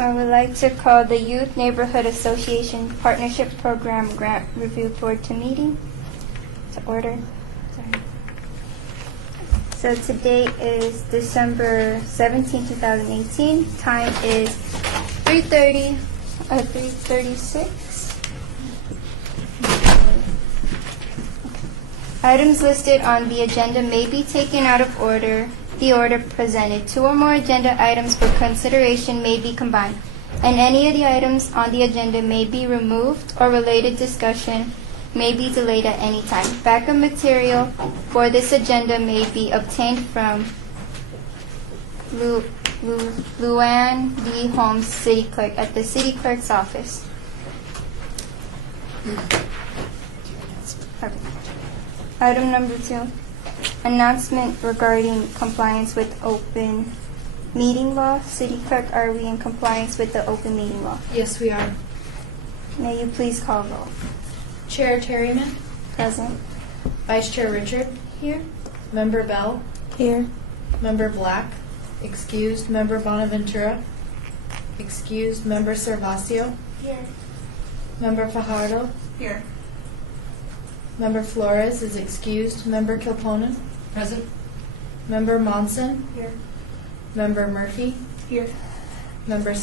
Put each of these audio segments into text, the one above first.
I would like to call the Youth Neighborhood Association Partnership Program Grant Review Board to meeting. To order. Sorry. So today is December 17, 2018. Time is 3:36. Items listed on the agenda may be taken out of the order presented. Two or more agenda items for consideration may be combined, and any of the items on the agenda may be removed or related discussion may be delayed at any time. Backup material for this agenda may be obtained from Luann D. Holmes, City Clerk, at the City Clerk's office. Perfect. Item number 2, announcement regarding compliance with open meeting law. City Clerk, are we in compliance with the open meeting law? Yes, we are. May you please call roll? Chair Terryman. Present. Vice Chair Richard. Here. Member Bell. Here. Member Black. Excused. Member Bonaventura. Excused. Member Servacio. Here. Member Fajardo. Here. Member Flores is excused. Member Kilponen. Present. Member Monson. Here. Member Murphy. Here. Member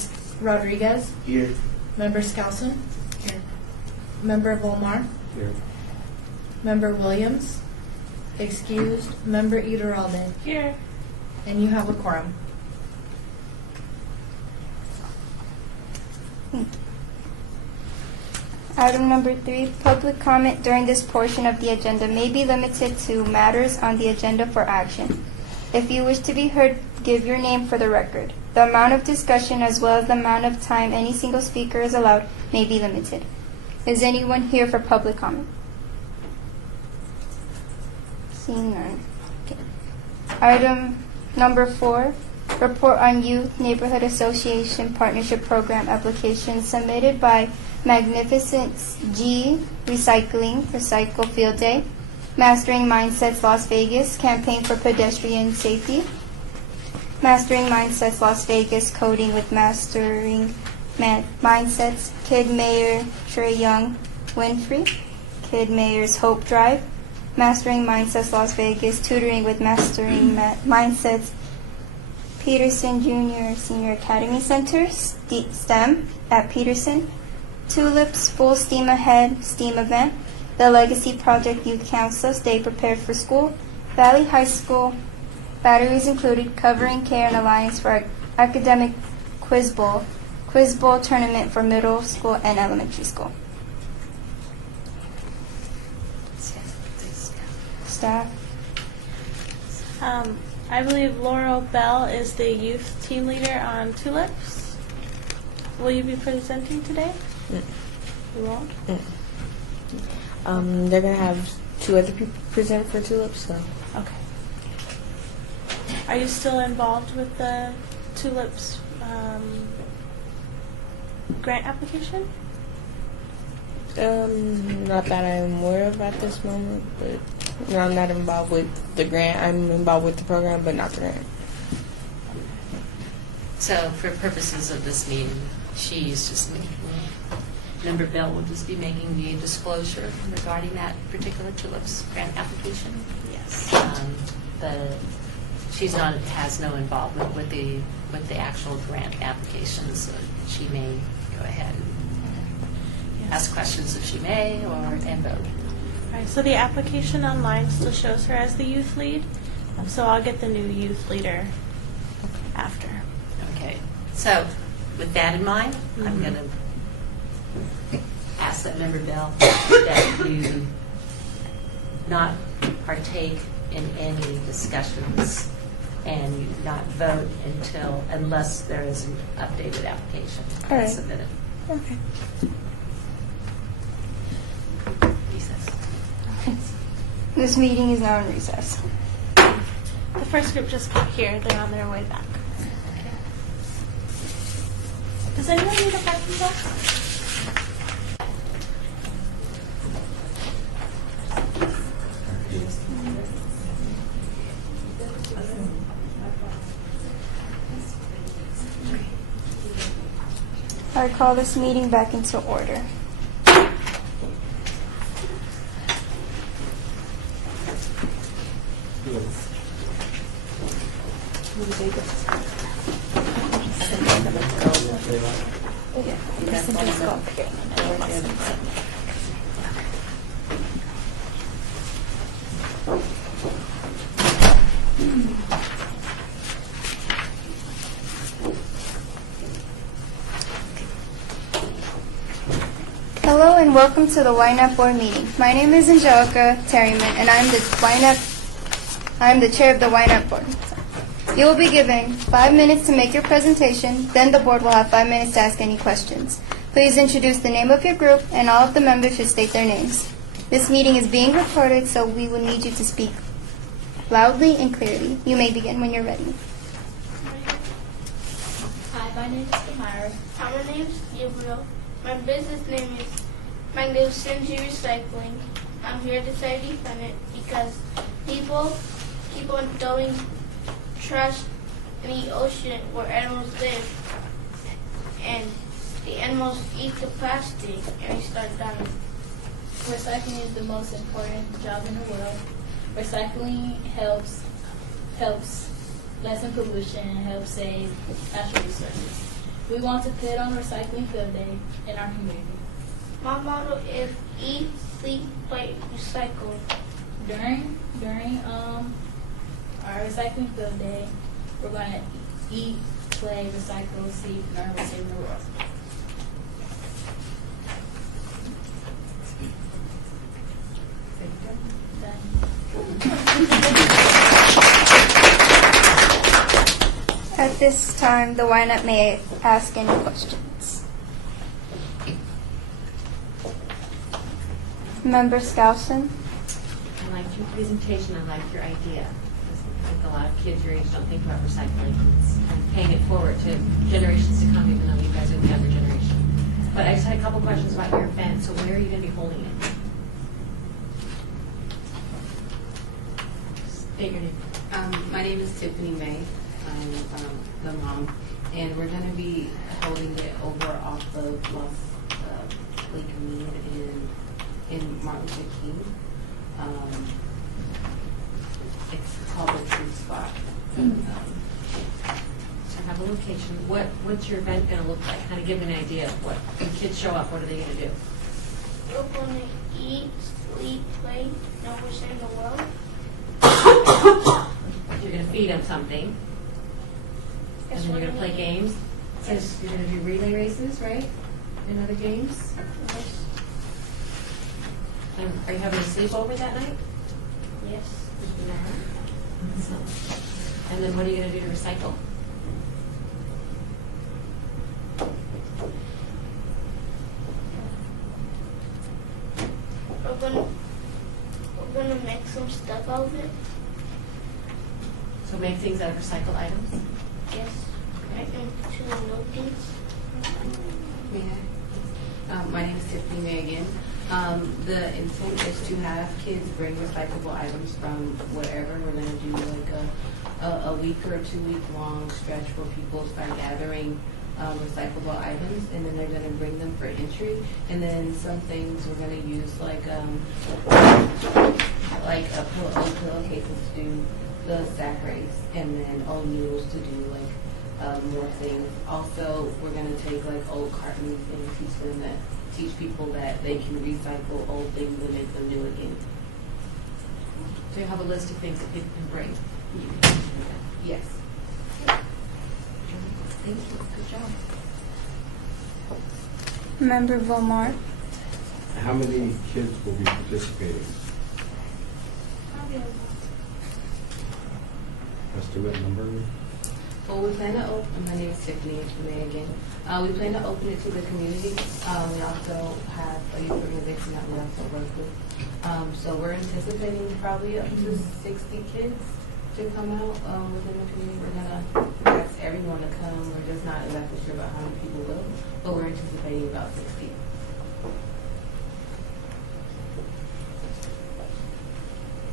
Rodriguez. Here. Member Skousen. Here. Member Volmar. Here. Member Williams. Excused. Member Iturralde. Here. And you have a quorum. Item number 3, public comment during this portion of the agenda may be limited to matters on the agenda for action. If you wish to be heard, give your name for the record. The amount of discussion as well as the amount of time any single speaker is allowed may be limited. Is anyone here for public comment? Seeing none. Okay. Item number 4, report on Youth Neighborhood Association Partnership Program application submitted by Magnificence G Recycling, Recycle Field Day, Mastering Mindsets Las Vegas, Campaign for Pedestrian Safety, Mastering Mindsets Las Vegas, Coding with Mastering Mindsets, Kid Mayor Trey Young Winfrey, Kid Mayor's Hope Drive, Mastering Mindsets Las Vegas, Tutoring with Mastering Mindsets, Peterson Junior Senior Academy Center, STEM at Peterson, Tulips Full Steam Ahead STEAM event, the Legacy Project Youth Council Stay Prepared for School, Valley High School, batteries included, Covering Care and Alliance for Academic Quiz Bowl tournament for middle school and elementary school. Staff. I believe Laurel Bell is the youth team leader on Tulips. Will you be presenting today? You won't? They're going to have 2 other people present for Tulips, so. Okay. Are you still involved with the Tulips grant application? Not that I'm aware of at this moment, but no, I'm not involved with the grant. I'm involved with the program, but not the grant. So for purposes of this meeting, she's just making, Member Bell will just be making the disclosure regarding that particular Tulips grant application. Yes. Has no involvement with the actual grant application, so she may go ahead and ask questions if she may, and vote. All right, so the application online still shows her as the youth lead, so I'll get the new youth leader after. Okay. So with that in mind, I'm going to ask that Member Bell that you not partake in any discussions and you not vote unless there is an updated application All submitted. Okay. Recess. This meeting is now in recess. The first group just got here. They're on their way back. Does anyone need a parking spot? I call this meeting back into order. Hello and welcome to the Ynapp board meeting. My name is Angelica Terryman and I am the chair of the Ynapp board. You will be given 5 minutes to make your presentation, then the board will have 5 minutes to ask any questions. Please introduce the name of your group and all of the members should state their names. This meeting is being recorded, so we will need you to speak loudly and clearly. You may begin when you're ready. Hi, my name is Tamara. My name is Gabriel. My business name is Magnificent Recycling. I'm here to say defend it because people keep on throwing trash in the ocean where animals live, and the animals eat the plastic and they start dying. Recycling is the most important job in the world. Recycling helps lessen pollution and helps save natural resources. We want to put on Recycling Field Day in our community. My motto is eat, sleep, play, recycle. During our Recycling Field Day, we're going to eat, play, recycle, sleep, learn, we're saving the world. At this time, the Ynapp may ask any questions. Member Skousen? I liked your presentation. I liked your idea. I think a lot of kids your age don't think about recycling. It's kind of paying it forward to generations to come, even though you guys are the younger generation. But I just had a couple questions about your event. So where are you going to be holding it? State your name. My name is Tiffany May. I'm the mom, and we're going to be holding it over off of Lake Mead in Martin Luther King. It's called the True Spot. So have a location. What's your event going to look like? Kind of give me an idea of what when kids show up. What are they going to do? We're going to eat, sleep, play, know we're saving the world. You're going to feed them something, and then you're going to play games. So Yes. you're going to do relay races, right? And other games. And are you having a sleepover that night? Yes. And then what are you going to do to recycle? We're gonna make some stuff out of it. So make things out of recycled items? Yes. Make them to notice. May I? My name is Tiffany May again. The intent is to have kids bring recyclable items from wherever. We're going to do like a week or a 2 week long stretch where people start gathering recyclable items, and then they're going to bring them for entry. And then some things we're going to use like old pillowcases to do the sack race, and then old mules to do like more things. Also, we're going to take like old cartons and teach people that they can recycle old things and make them new again. So you have a list of things that people can bring. Yes. Thank you. Good job. Member Vilmar? How many kids will be participating? Estimate number? Well, we plan to open, my name is Tiffany May again. We plan to open it to the community. We also have a youth organization that we also work with. So we're anticipating probably up to 60 kids to come out within the community. We're going to ask everyone to come. We're just not exactly sure about how many people will, but we're anticipating about 60.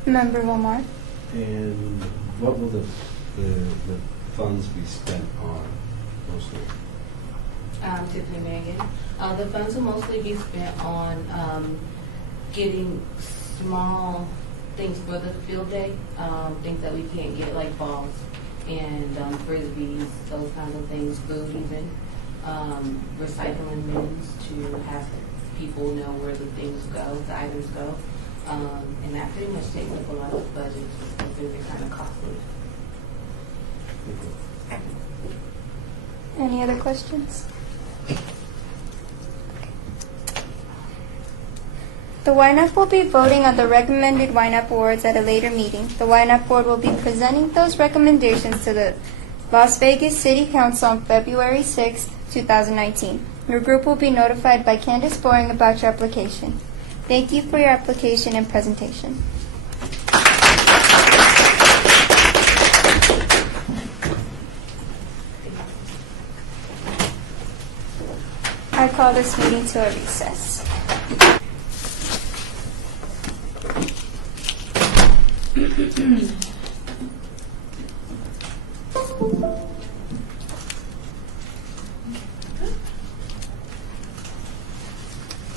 Member Vilmar? And what will the funds be spent on mostly? Tiffany Megan. The funds will mostly be spent on getting small things for the field day, things that we can't get, like balls and frisbees, those kinds of things, food even, recycling bins to have people know where the things go, the items go. And that pretty much takes up a lot of the budget because they're kind of costly. Any other questions? The Ynapp will be voting on the recommended Ynapp awards at a later meeting. The Ynapp board will be presenting those recommendations to the Las Vegas City Council on February 6, 2019. Your group will be notified by Candace Boring about your application. Thank you for your application and presentation. I call this meeting to a recess.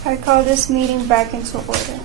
I call this meeting back into order.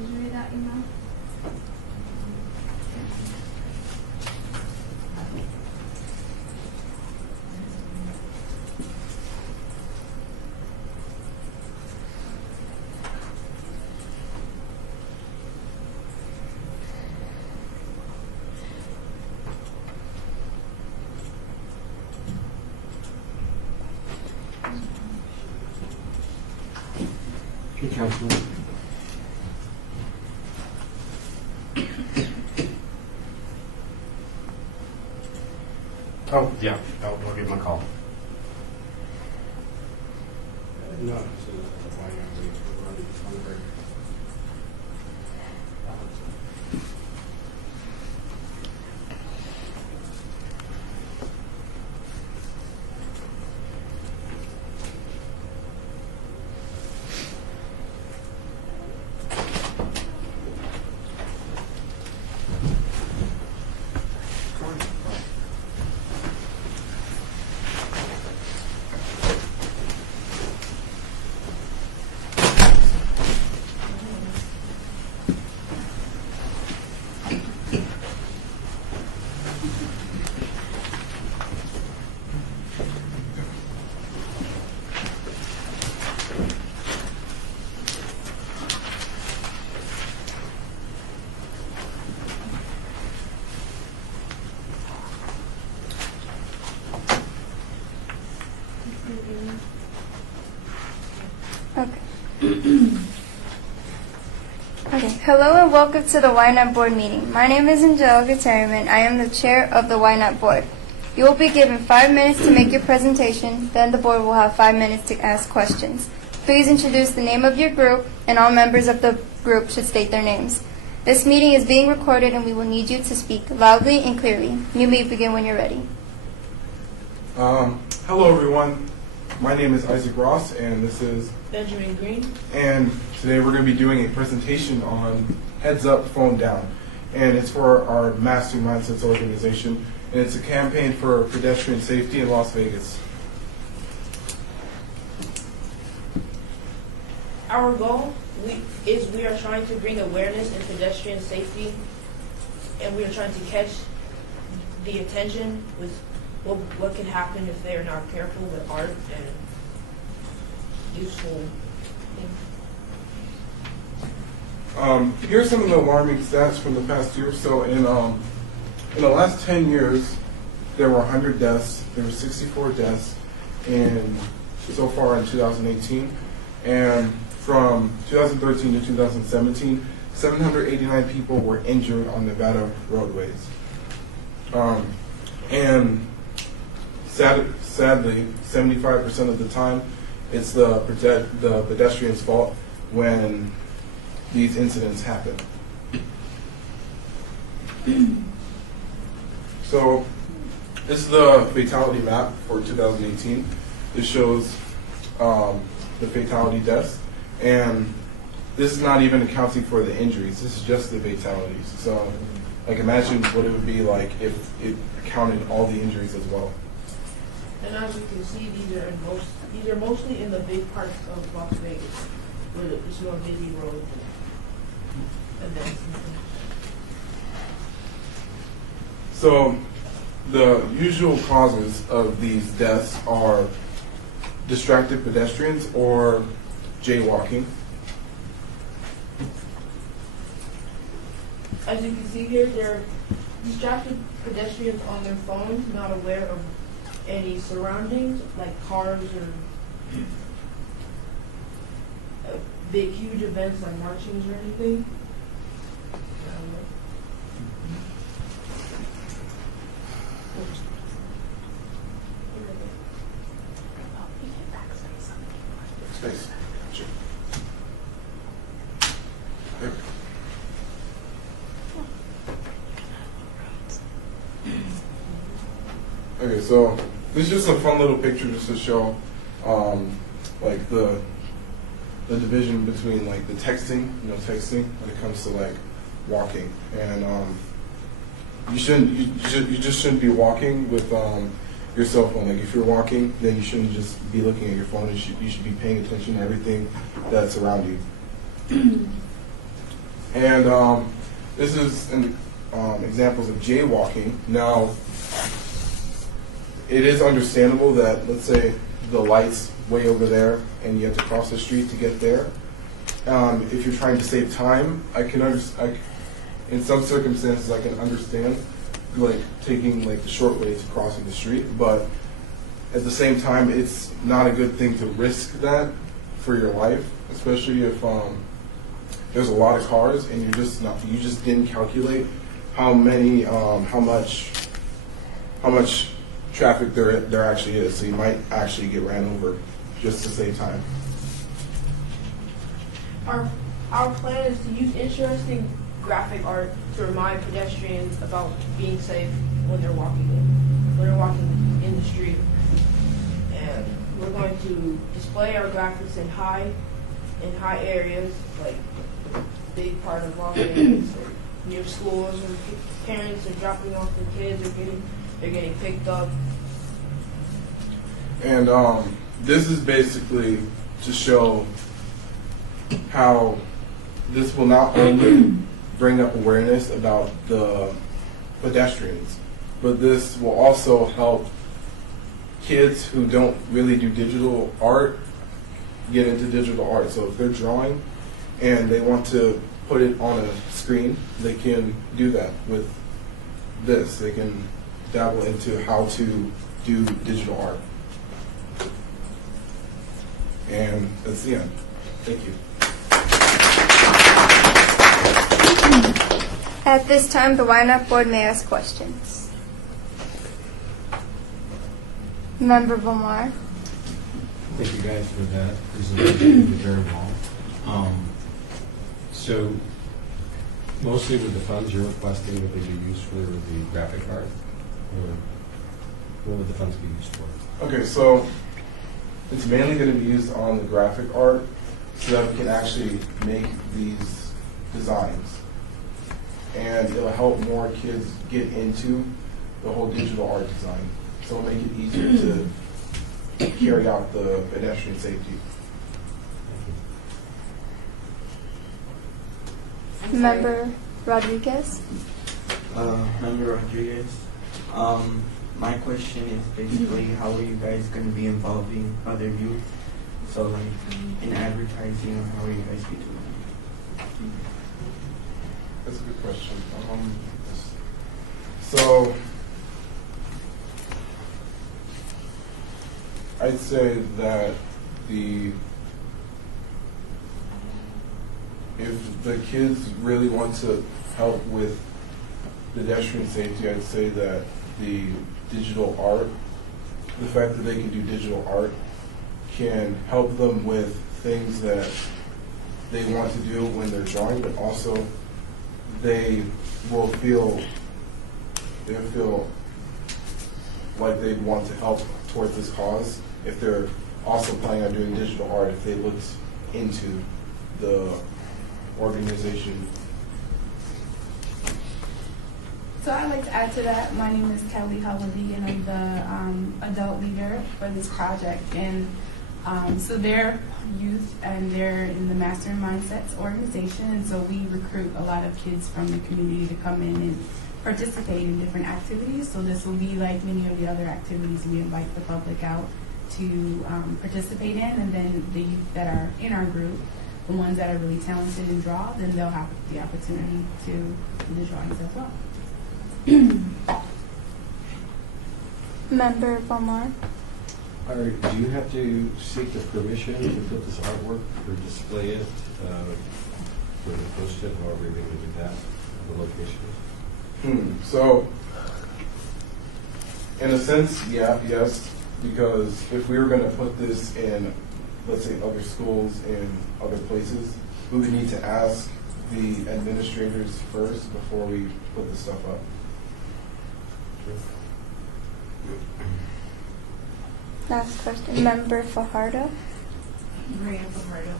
Did you read that email? Okay, Councilman. Oh, yeah, I'll give him a call. No, Okay. Okay. Hello and welcome to the Ynapp board meeting. My name is Angelica Terryman. I am the chair of the Ynapp board. You will be given 5 minutes to make your presentation. Then the board will have 5 minutes to ask questions. Please introduce the name of your group, and all members of the group should state their names. This meeting is being recorded, and we will need you to speak loudly and clearly. You may begin when you're ready. Hello, everyone. My name is Isaac Ross, and this is Benjamin Green. And today we're going to be doing a presentation on Heads Up, Phone Down. And it's for our Mastering Mindsets organization. And it's a campaign for pedestrian safety in Las Vegas. Our goal is we are trying to bring awareness in pedestrian safety and we are trying to catch the attention with what can happen if they are not careful with art and useful things. Here's some of the alarming stats from the past year. So in the last 10 years, there were 100 deaths. There were 64 deaths so far in 2018. And from 2013 to 2017, 789 people were injured on Nevada roadways. And sadly, 75% of the time, it's the pedestrian's fault when these incidents happen. So this is the fatality map for 2018. This shows the fatality deaths, and this is not even accounting for the injuries. This is just the fatalities. So, like, imagine what it would be like if it counted all the injuries as well. And as you can see, these are mostly in the big parts of Las Vegas, where it's more busy roads and events. So the usual causes of these deaths are distracted pedestrians or jaywalking. As you can see here, they're distracted pedestrians on their phones, not aware of any surroundings, like cars or big, huge events like marchings or anything. Space. Sure. Okay, so this is just a fun little picture just to show like the division between like the texting, texting when it comes to like walking, and you just shouldn't be walking with your cell phone. Like if you're walking, then you shouldn't just be looking at your phone. You should be paying attention to everything that's around you. And this is examples of jaywalking. Now, it is understandable that, let's say, the light's way over there and you have to cross the street to get there. If you're trying to save time, in some circumstances I can understand like taking like the short way to crossing the street, but at the same time it's not a good thing to risk that for your life, especially if there's a lot of cars and you just didn't calculate how much traffic there actually is, so you might actually get ran over just to save time. Our plan is to use interesting graphic art to remind pedestrians about being safe when they're walking in the street. And we're going to display our graphics in high areas, like big part of Las Vegas, or near schools, or parents are dropping off their kids, they're getting picked up. And this is basically to show how this will not only bring up awareness about the pedestrians, but this will also help kids who don't really do digital art get into digital art. So if they're drawing and they want to put it on a screen, they can do that with this. They can dabble into how to do digital art. And that's the end. Thank you. At this time, the Ynapp board may ask questions. Member Vilmar. Thank you guys for that presentation. You did very well. So mostly with the funds you're requesting, would they be used for the graphic art? Or what would the funds be used for? Okay, so it's mainly going to be used on the graphic art so that we can actually make these designs. And it'll help more kids get into the whole digital art design. So it'll make it easier to carry out the pedestrian safety. Member Rodriguez. Member Rodriguez. My question is basically how are you guys going to be involving other youth? So like in advertising, or how are you guys be doing that? That's a good question. So I'd say that if the kids really want to help with pedestrian safety, I'd say that the digital art, the fact that they can do digital art, can help them with things that they want to do when they're drawing, but also they'll feel like they want to help towards this cause if they're also planning on doing digital art, if they looked into the organization. So I'd like to add to that. My name is Kelly Hullaby, and I'm the adult leader for this project. And so they're youth, and they're in the Master and Mindsets organization. And so we recruit a lot of kids from the community to come in and participate in different activities. So this will be like many of the other activities we invite the public out to participate in. And then the youth that are in our group, the ones that are really talented in draw, then they'll have the opportunity to do the drawings as well. Member Balmar. Do you have to seek the permission to put this artwork or display it, or to post it, however you're going to do that, the locations? So, in a sense, yes, because if we were going to put this in, let's say, other schools in other places, we would need to ask the administrators first before we put the stuff up. Last question. Member Fajardo. Maria Fajardo.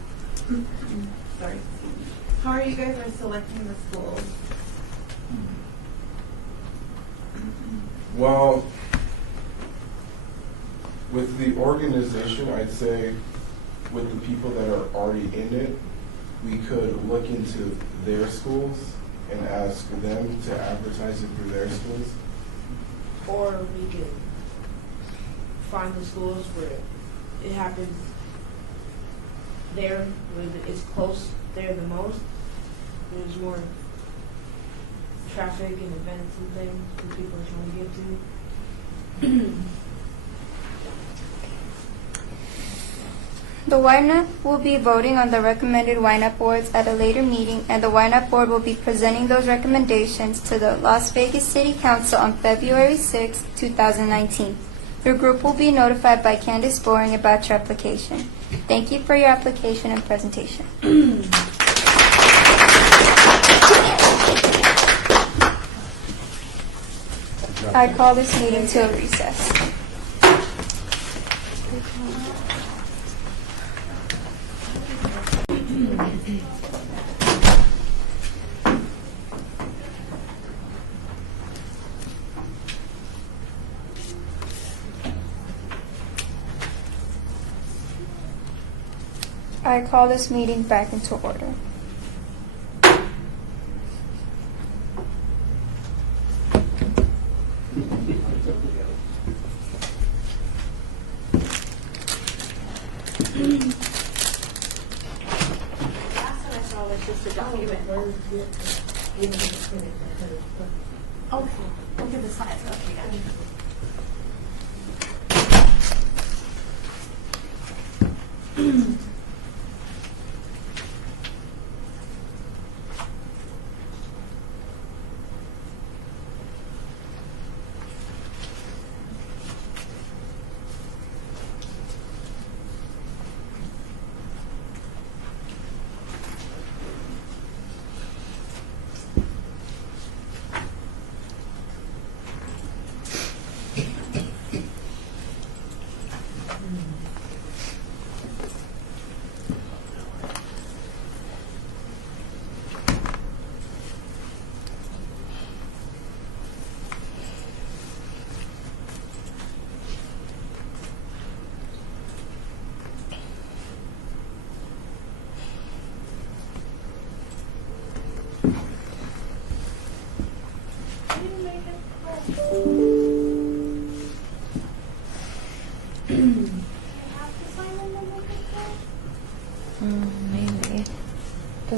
Sorry. How are you guys are selecting the schools? Well, with the organization, I'd say with the people that are already in it, we could look into their schools and ask them to advertise it through their schools. Or we could find the schools where it happens there, where it's close there the most. There's more traffic and events and things that people are trying to get to. The Ynapp will be voting on the recommended Ynapp boards at a later meeting, and the Ynapp board will be presenting those recommendations to the Las Vegas City Council on February 6, 2019. Your group will be notified by Candace Boring about your application. Thank you for your application and presentation. I call this meeting to a recess. I call this meeting back into order. Okay, look at the slides. Okay, got it.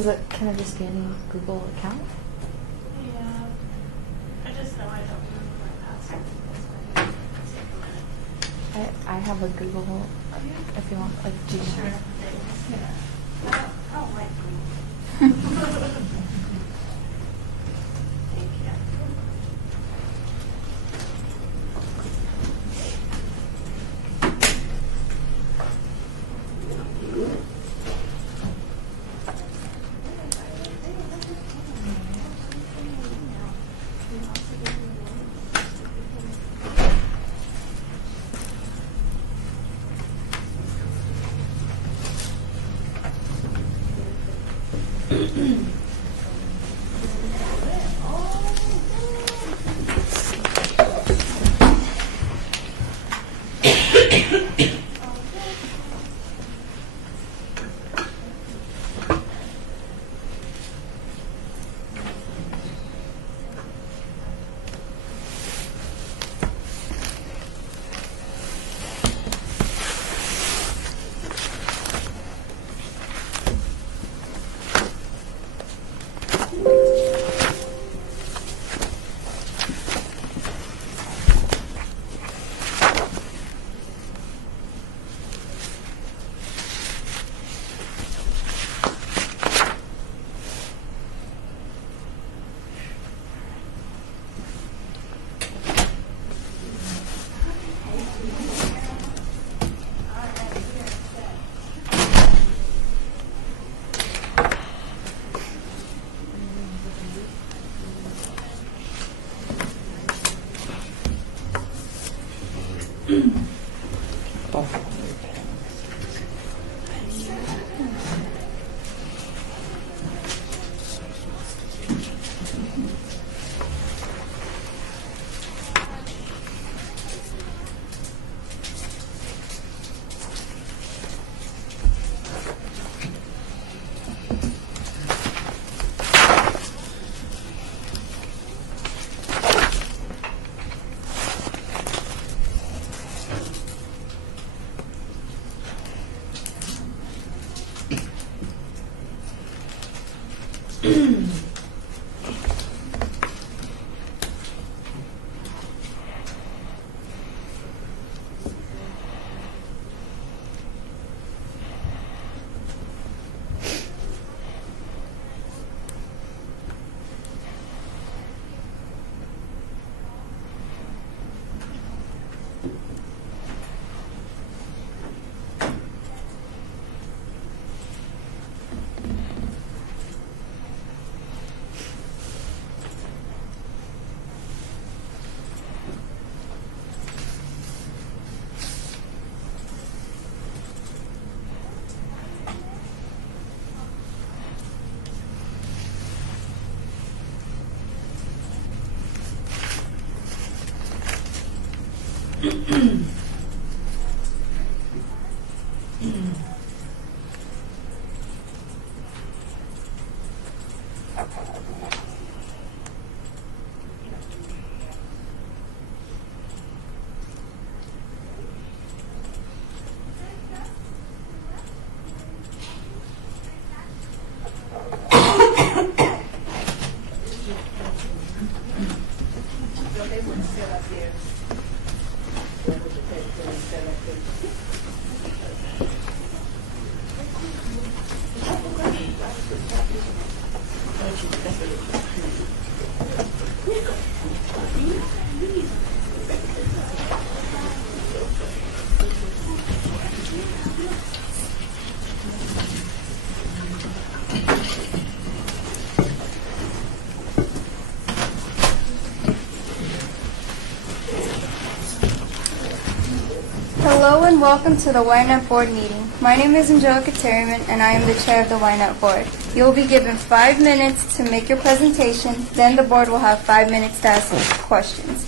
Can it just be any Google account? Yeah. I just know I don't remember my password. That's why I take a minute. I have a Google. If you want, like Gmail. Sure. Yeah. I don't like Google. Thank you. Hello and welcome to the Ynapp Board meeting. My name is Angelica Terryman and I am the chair of the Ynapp Board. You will be given 5 minutes to make your presentation, then the board will have 5 minutes to ask questions.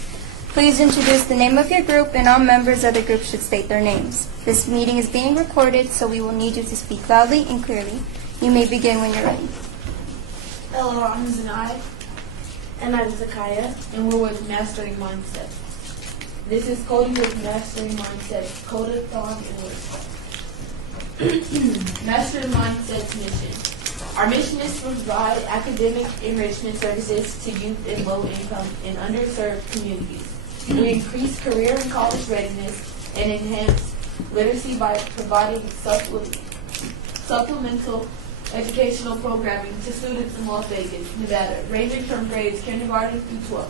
Please introduce the name of your group and all members of the group should state their names. This meeting is being recorded, so we will need you to speak loudly and clearly. You may begin when you're ready. Hello, I'm Zanai. And I'm Zakaya, and we're with Mastering Mindset. This is Cody with Mastering Mindset, Codathon and Workshop. Mastering Mindset's mission. Our mission is to provide academic enrichment services to youth in low-income and underserved communities. We increase career and college readiness and enhance literacy by providing supplemental educational programming to students in Las Vegas, Nevada, ranging from grades kindergarten through 12.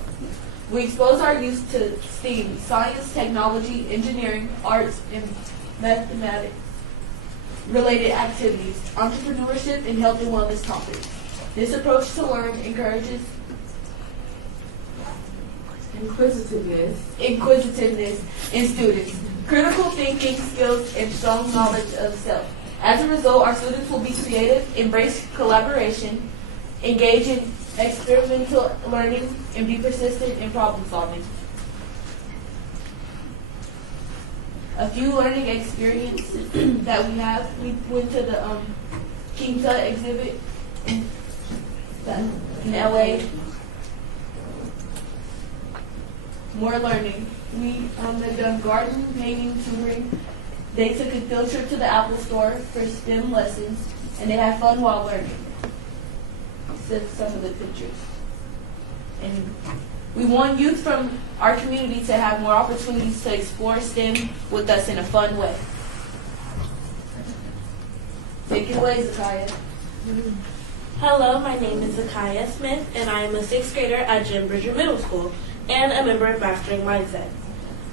We expose our youth to STEAM, science, technology, engineering, arts, and mathematics-related activities, entrepreneurship, and health and wellness topics. This approach to learn encourages inquisitiveness in students, critical thinking skills, and strong knowledge of self. As a result, our students will be creative, embrace collaboration, engage in experimental learning, and be persistent in problem solving. A few learning experiences that we have, we went to the King Tut exhibit in LA. More learning. We have done garden painting, tutoring. They took a field trip to the Apple store for STEM lessons, and they had fun while learning. This is some of the pictures. And we want youth from our community to have more opportunities to explore STEM with us in a fun way. Take it away, Zakiya. Hello, my name is Zakiya Smith, and I am a 6th grader at Jim Bridger Middle School and a member of Mastering Mindsets.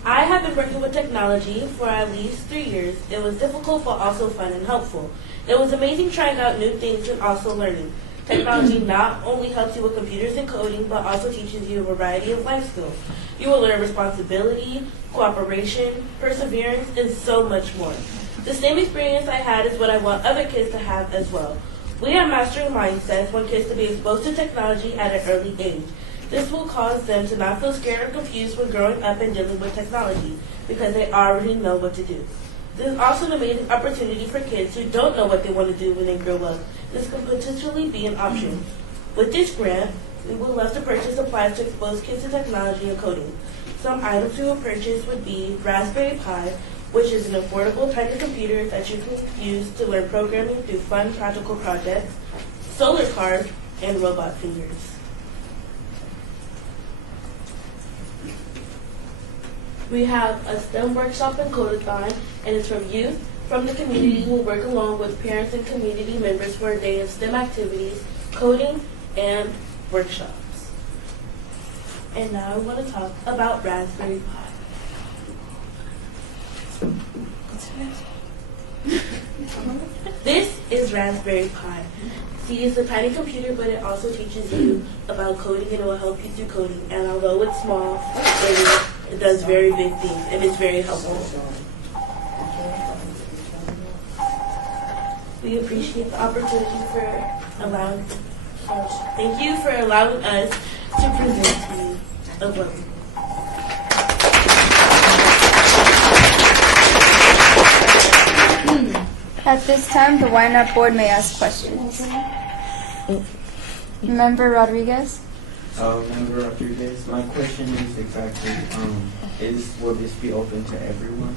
I have been working with technology for at least 3 years. It was difficult but also fun and helpful. It was amazing trying out new things and also learning. Technology not only helps you with computers and coding, but also teaches you a variety of life skills. You will learn responsibility, cooperation, perseverance, and so much more. The same experience I had is what I want other kids to have as well. We at Mastering Mindsets want kids to be exposed to technology at an early age. This will cause them to not feel scared or confused when growing up and dealing with technology, because they already know what to do. This is also an amazing opportunity for kids who don't know what they want to do when they grow up. This could potentially be an option. With this grant, we would love to purchase supplies to expose kids to technology and coding. Some items we will purchase would be Raspberry Pi, which is an affordable tiny computer that you can use to learn programming through fun, practical projects, solar cars, and robot fingers. We have a STEM workshop and codathon, and it's from youth from the community who will work along with parents and community members for a day of STEM activities, coding, and workshops. And now I want to talk about Raspberry Pi. This is Raspberry Pi. See, it's a tiny computer, but it also teaches you about coding, and it will help you through coding. And although it's small, it does very big things, and it's very helpful. We appreciate the opportunity thank you for allowing us to present to you a book. At this time, the Ynapp board may ask questions. Member Rodriguez? Member Rodriguez, my question is exactly, will this be open to everyone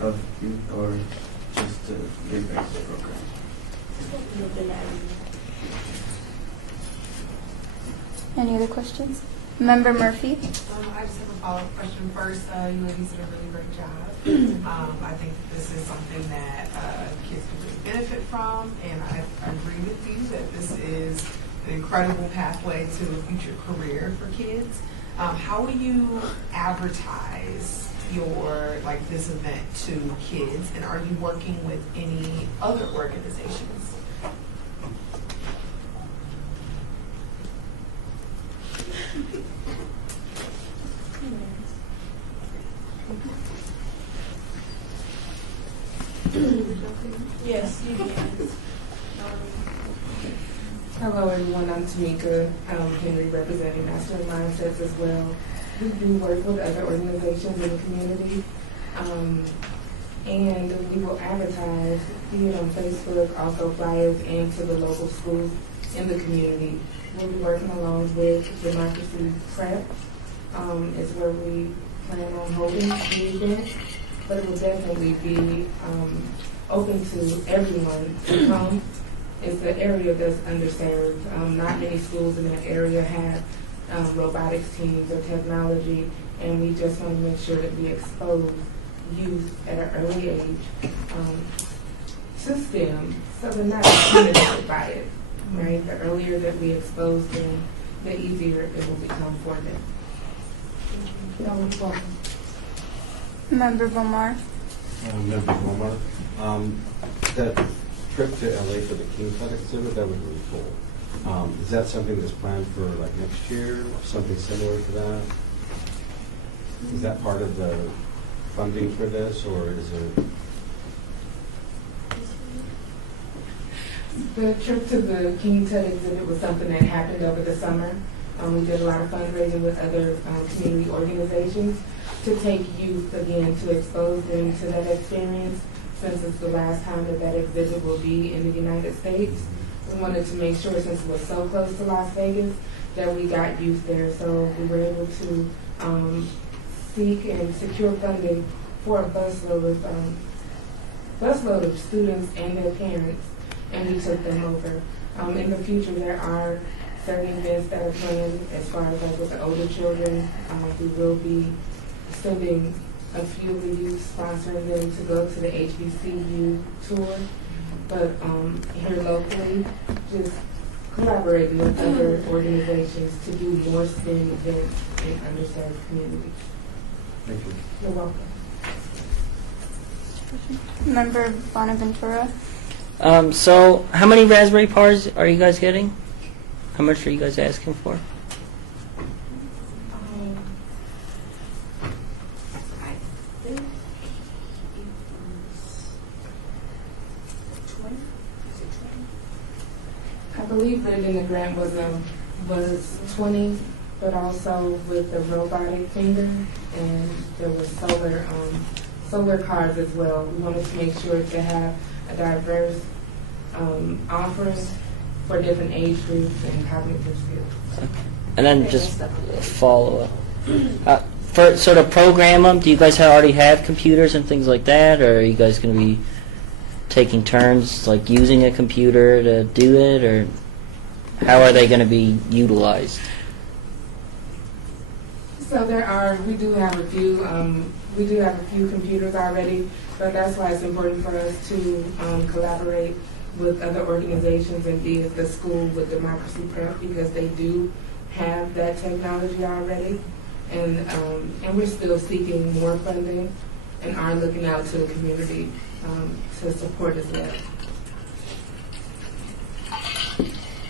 of youth or just to the basic program? Any other questions? Member Murphy? I just have a follow-up question first. You ladies did a really great job. I think this is something that kids can really benefit from, and I agree with you that this is an incredible pathway to a future career for kids. How will you advertise this event to kids, and are you working with any other organizations? Yes, you can. Hello everyone, I'm Tamika Henry, representing Mastering Mindsets as well. We do work with other organizations in the community, and we will advertise here on Facebook, also flyers into the local schools in the community. We'll be working along with Democracy Prep, is where we plan on holding the event, but it will definitely be open to everyone to come it's an area that's underserved. Not many schools in that area have robotics teams or technology, and we just want to make sure that we expose youth at an early age to STEM, so they're not intimidated by it, right? The earlier that we expose them, the easier it will become for them. Member Bomar. Member Omar, that trip to LA for the King Tut exhibit, that was really cool. Is that something that's planned for like next year, or something similar to that? Is that part of the funding for this, or is it? The trip to the King Tut exhibit was something that happened over the summer. We did a lot of fundraising with other community organizations to take youth again, to expose them to that experience, since it's the last time that that exhibit will be in the United States. We wanted to make sure, since it was so close to Las Vegas, that we got youth there. So we were able to seek and secure funding for a busload of students and their parents, and we took them over. In the future, there are certain events that are planned as far as like with the older children. We will be sending a few of the youth, sponsoring them to go to the HBCU tour. But here locally, just collaborating with other organizations to do more STEM events in underserved communities. Thank you. You're welcome. Member Bonaventura. So how many Raspberry Pis are you guys getting? How much are you guys asking for? I think it was 20. Is it 20? I believe that in the grant was 20, but also with the robotic finger, and there was solar cards as well. We wanted to make sure to have a diverse offering for different age groups and cognitive skills. And then just a follow up. For sort of program them, do you guys already have computers and things like that, or are you guys going to be taking turns like using a computer to do it, or how are they going to be utilized? So we do have a few computers already, but that's why it's important for us to collaborate with other organizations and be at the school with Democracy Prep, because they do have that technology already, and we're still seeking more funding and are looking out to the community to support as well.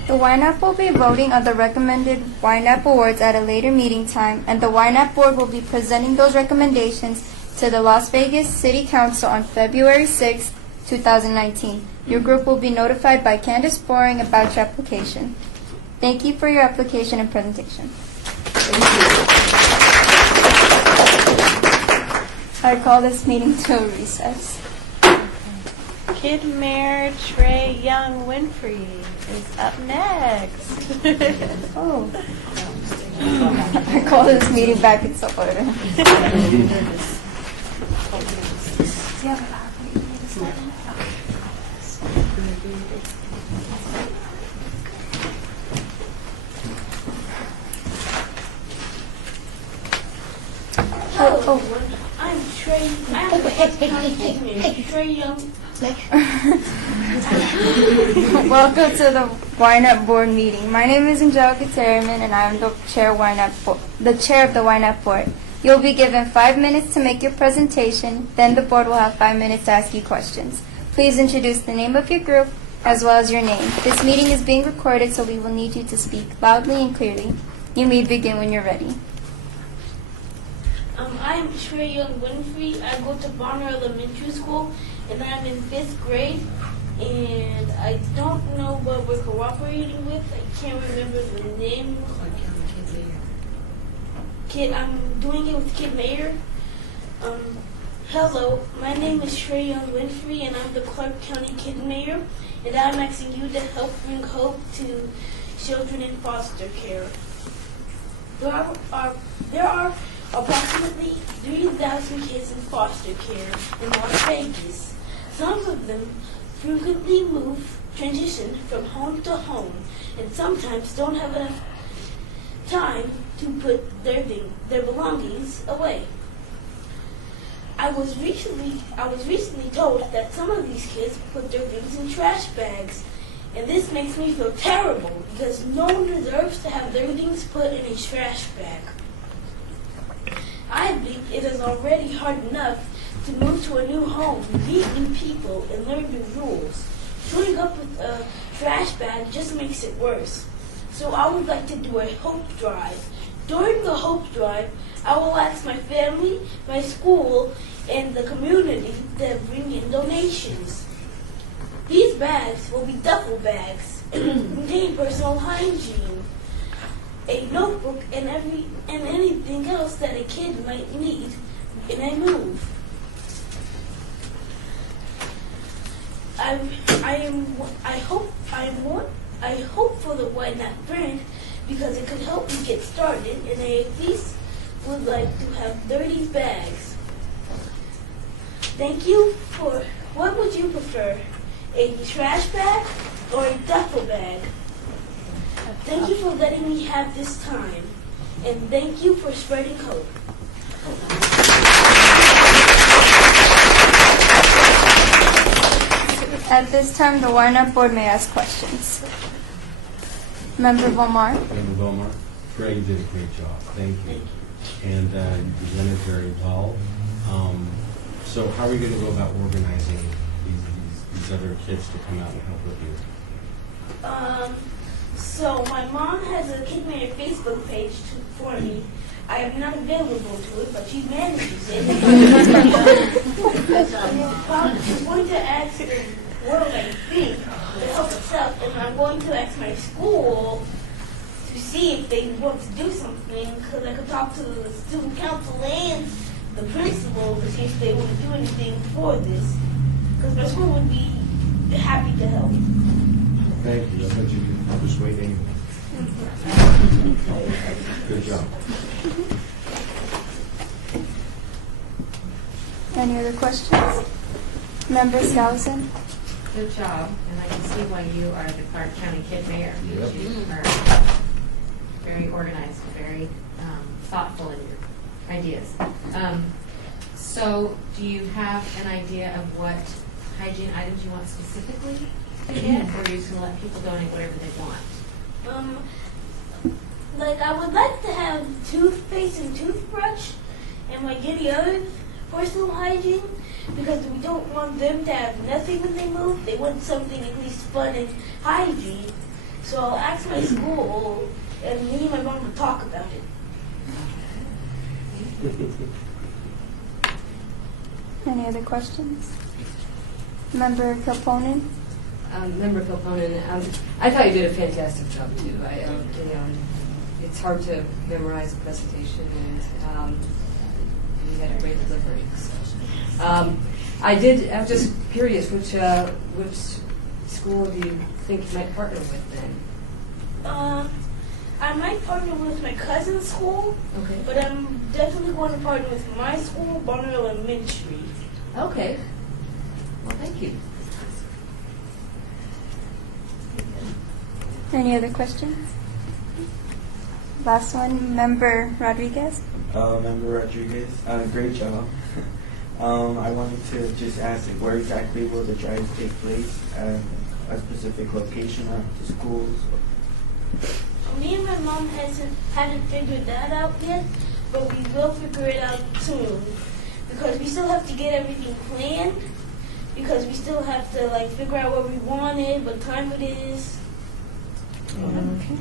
The Ynapp will be voting on the recommended Ynapp awards at a later meeting time, and the Ynapp board will be presenting those recommendations to the Las Vegas City Council on February 6, 2019. Your group will be notified by Candace Boring about your application. Thank you for your application and presentation. I call this meeting to a recess. Kid Mayor Trey Young Winfrey is up next. Oh. I call this meeting back into order. Hello, I'm Trey. I'm the ex-county kid mayor, Trey Young. Welcome to the Ynapp board meeting. My name is Angelica Terriman, and I am the chair of the Ynapp board. You'll be given 5 minutes to make your presentation. Then the board will have 5 minutes to ask you questions. Please introduce the name of your group as well as your name. This meeting is being recorded, so we will need you to speak loudly and clearly. You may begin when you're ready. I am Trey Young Winfrey. I go to Bonner Elementary School, and I'm in 5th grade. And I don't know what we're cooperating with. I can't remember the name. I'm doing it with Kid Mayor. Hello, my name is Trey Young Winfrey, and I'm the Clark County Kid Mayor. And I'm asking you to help bring hope to children in foster care. There are approximately 3,000 kids in foster care in Las Vegas. Some of them frequently move transition from home to home and sometimes don't have enough time to put their belongings away. I was recently told that some of these kids put their things in trash bags, and this makes me feel terrible because no one deserves to have their things put in a trash bag. I think it is already hard enough to move to a new home, meet new people, and learn new rules. Showing up with a trash bag just makes it worse. So I would like to do a hope drive. During the hope drive, I will ask my family, my school, and the community to bring in donations. These bags will be duffel bags and will contain personal hygiene, a notebook, and anything else that a kid might need in a move. I hope for the Ynapp brand because it could help me get started, and I at least would like to have dirty bags. Thank you for, what would you prefer, a trash bag or a duffel bag? Thank you for letting me have this time, and thank you for spreading hope. At this time, the Ynapp board may ask questions. Member Volmar. Member Belmar, Greg, you did a great job. Thank you. And you presented very well. So how are you going to go about organizing these other kids to come out and help with you? So my mom has a Kid Mayor Facebook page for me. I am not available to it, but she manages it. I'm going to ask the world, I think, to help itself, and I'm going to ask my school to see if they want to do something, because I could talk to the student council and the principal to see if they want to do anything for this, because my school would be happy to help. Thank you. I bet you can persuade anyone. Good job. Any other questions? Member Skousen. Good job, and I can see why you are the Clark County Kid Mayor. Yep. You are very organized, very thoughtful in your ideas. So, do you have an idea of what hygiene items you want specifically to get, or are you just going to let people donate whatever they want? Like I would like to have toothpaste and toothbrush, and like any other personal hygiene, because we don't want them to have nothing when they move. They want something at least fun and hygiene. So I'll ask my school, and me and my mom will talk about it. Any other questions? Member Kilponen. Member Kilponen, I thought you did a fantastic job too. It's hard to memorize a presentation, and you had a great delivery. So, I'm just curious, which school do you think you might partner with then? I might partner with my cousin's school, Okay. but I'm definitely going to partner with my school, Bonner Elementary. Okay. Well, thank you. Any other questions? Last one, Member Rodriguez. Member Rodriguez, great job. I wanted to just ask, where exactly will the drive take place? A specific location or the schools? Me and my mom haven't figured that out yet, but we will figure it out soon. Because we still have to get everything planned. Because we still have to figure out what we wanted, what time it is. Okay.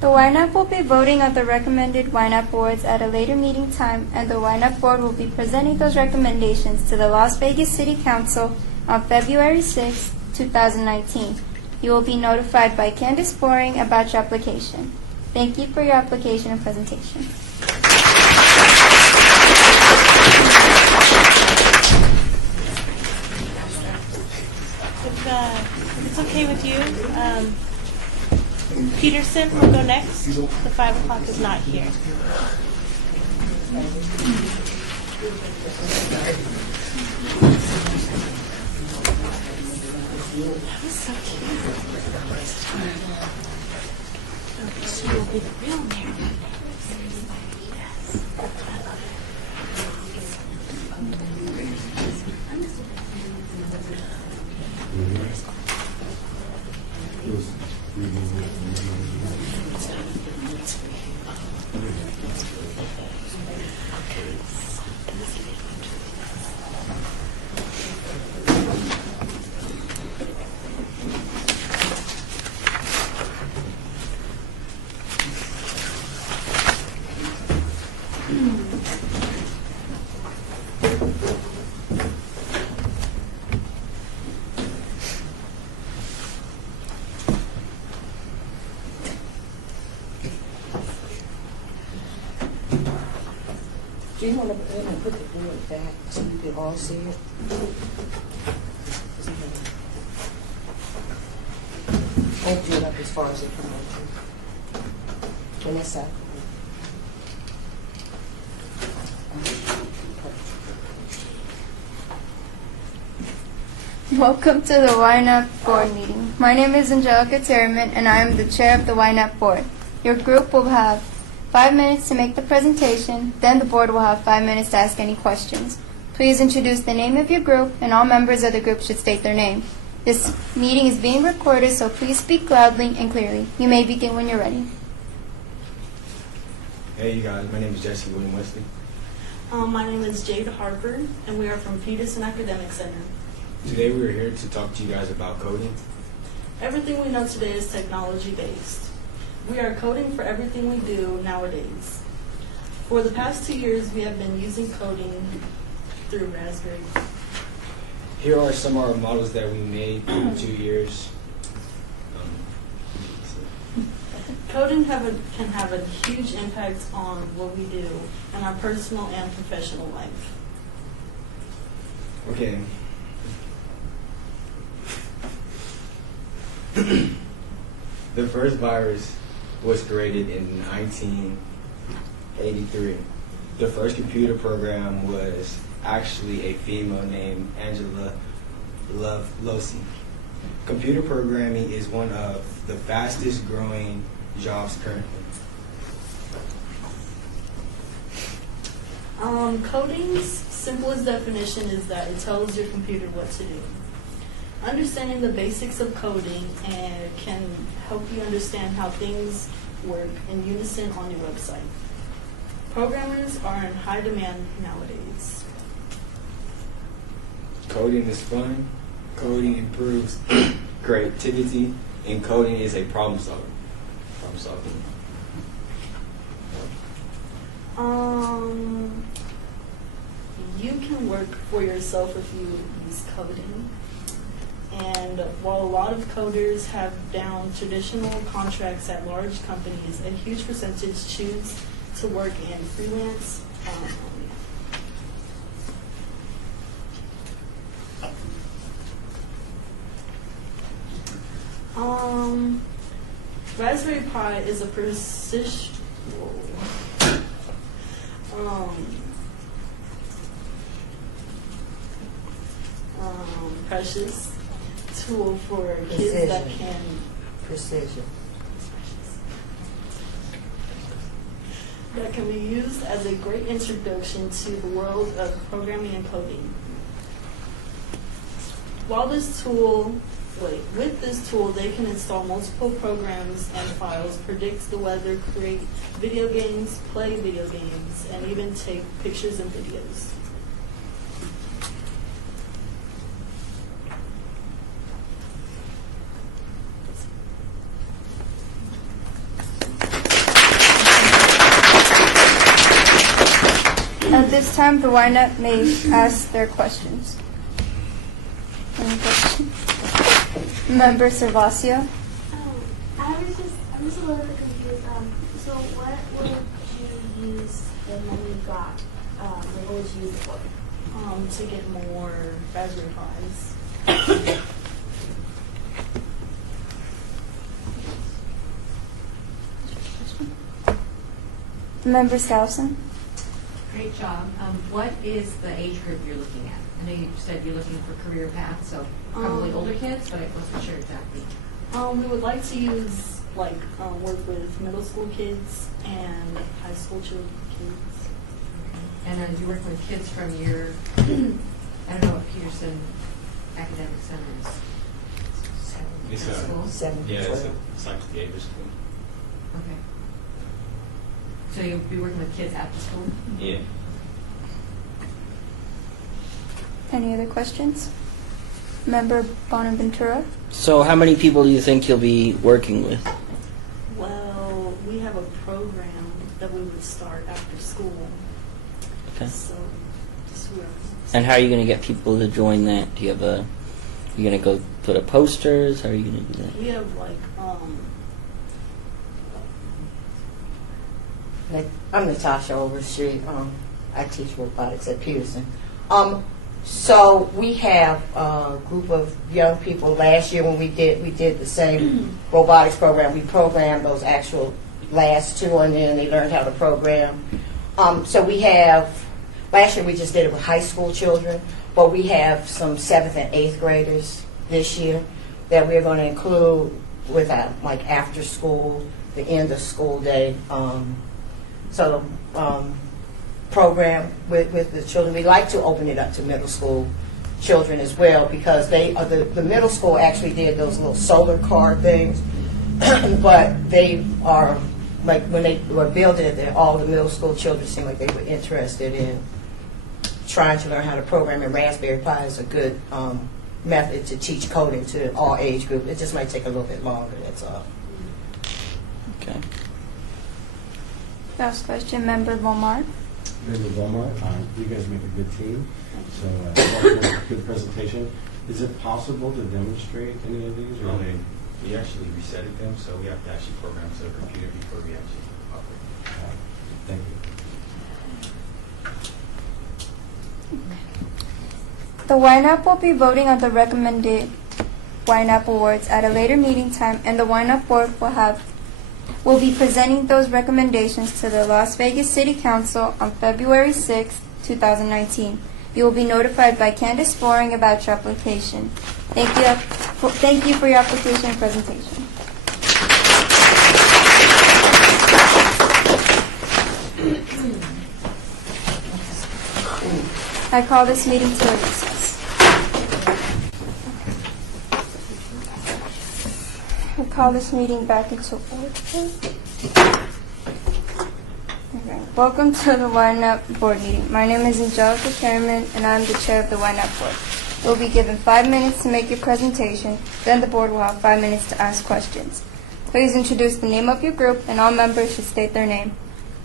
The Ynapp will be voting on the recommended Ynapp boards at a later meeting time, and the Ynapp board will be presenting those recommendations to the Las Vegas City Council on February 6, 2019. You will be notified by Candace Boring about your application. Thank you for your application and presentation. If it's okay with you, Peterson will go next. The 5 o'clock is not here. was so cute. She will be the real Mary. Do you want to put the board back so you can all see it? Hold it up as far as it can go. On this side. Welcome to the Ynapp board meeting. My name is Angelica Terriman, and I am the chair of the Ynapp board. Your group will have 5 minutes to make the presentation, then the board will have 5 minutes to ask any questions. Please introduce the name of your group, and all members of the group should state their name. This meeting is being recorded, so please speak loudly and clearly. You may begin when you're ready. Hey you guys, my name is Jesse William Wesley. My name is Jade Harper, and we are from Peterson Academic Center. Today we are here to talk to you guys about coding. Everything we know today is technology-based. We are coding for everything we do nowadays. For the past 2 years, we have been using coding through Raspberry. Here are some of our models that we made in 2 years. Coding can have a huge impact on what we do in our personal and professional life. Okay. The first virus was created in 1983. The first computer program was actually a female named Angela Losi. Computer programming is one of the fastest growing jobs currently. Coding's simplest definition is that it tells your computer what to do. Understanding the basics of coding can help you understand how things work in unison on your website. Programmers are in high demand nowadays. Coding is fun, coding improves creativity, and coding is a problem solver. You can work for yourself if you use coding. And while a lot of coders have down traditional contracts at large companies, a huge percentage choose to work in freelance. Raspberry Pi is a precious tool for kids that can that can be used as a great introduction to the world of programming and coding. With this tool, they can install multiple programs and files, predict the weather, create video games, play video games, and even take pictures and videos. At this time, the Ynapp may ask their questions. Any questions? Member Servacio. I'm just a little bit confused. So what would you use the money you got? What would you use it for? To get more Raspberry Pis. Member Skousen. Great job. What is the age group you're looking at, I know you said you're looking for career paths, so probably older kids, but I wasn't sure exactly. We would like to use work with middle school kids and high school kids. And then you work with kids from your, I don't know what Peterson Academic Center is. It's School? it's like the age of school. Okay. So you'll be working with kids at the school? Yeah. Any other questions? Member Bonaventura? So how many people do you think you'll be working with? Well, we have a program that we would start after school. Okay. So, just whoever. And how are you going to get people to join that? Do you have a? You going to go put up posters? How are you going to do that? We have I'm Natasha Overstreet. I teach robotics at Peterson. So we have a group of young people. Last year when we did the same robotics program, we programmed those actual last two, and then they learned how to program. So we have, last year we just did it with high school children, but we have some 7th and 8th graders this year that we're going to include with like after school, the end of school day. Program with the children. We like to open it up to middle school children as well, because the middle school actually did those little solar car things, but they are, like when they were building it, all the middle school children seemed like they were interested in trying to learn how to program, and Raspberry Pi is a good method to teach coding to all age groups. It just might take a little bit longer, that's all. Okay. Last question, Member Lamar. Member Belmar, you guys make a good team, so good presentation. Is it possible to demonstrate any of these? Or We actually resetted them, so we have to actually program to the computer before we actually operate. Thank you. The Ynapp will be voting on the recommended Ynapp awards at a later meeting time, and the Ynapp board will be presenting those recommendations to the Las Vegas City Council on February 6, 2019. You will be notified by Candace Boring about your application. Thank you for your application and presentation. I call this meeting to a recess. I call this meeting back into order. Okay. Welcome to the Ynapp board meeting. My name is Angelica Kerriman, and I'm the chair of the Ynapp board. You'll be given 5 minutes to make your presentation, then the board will have 5 minutes to ask questions. Please introduce the name of your group, and all members should state their name.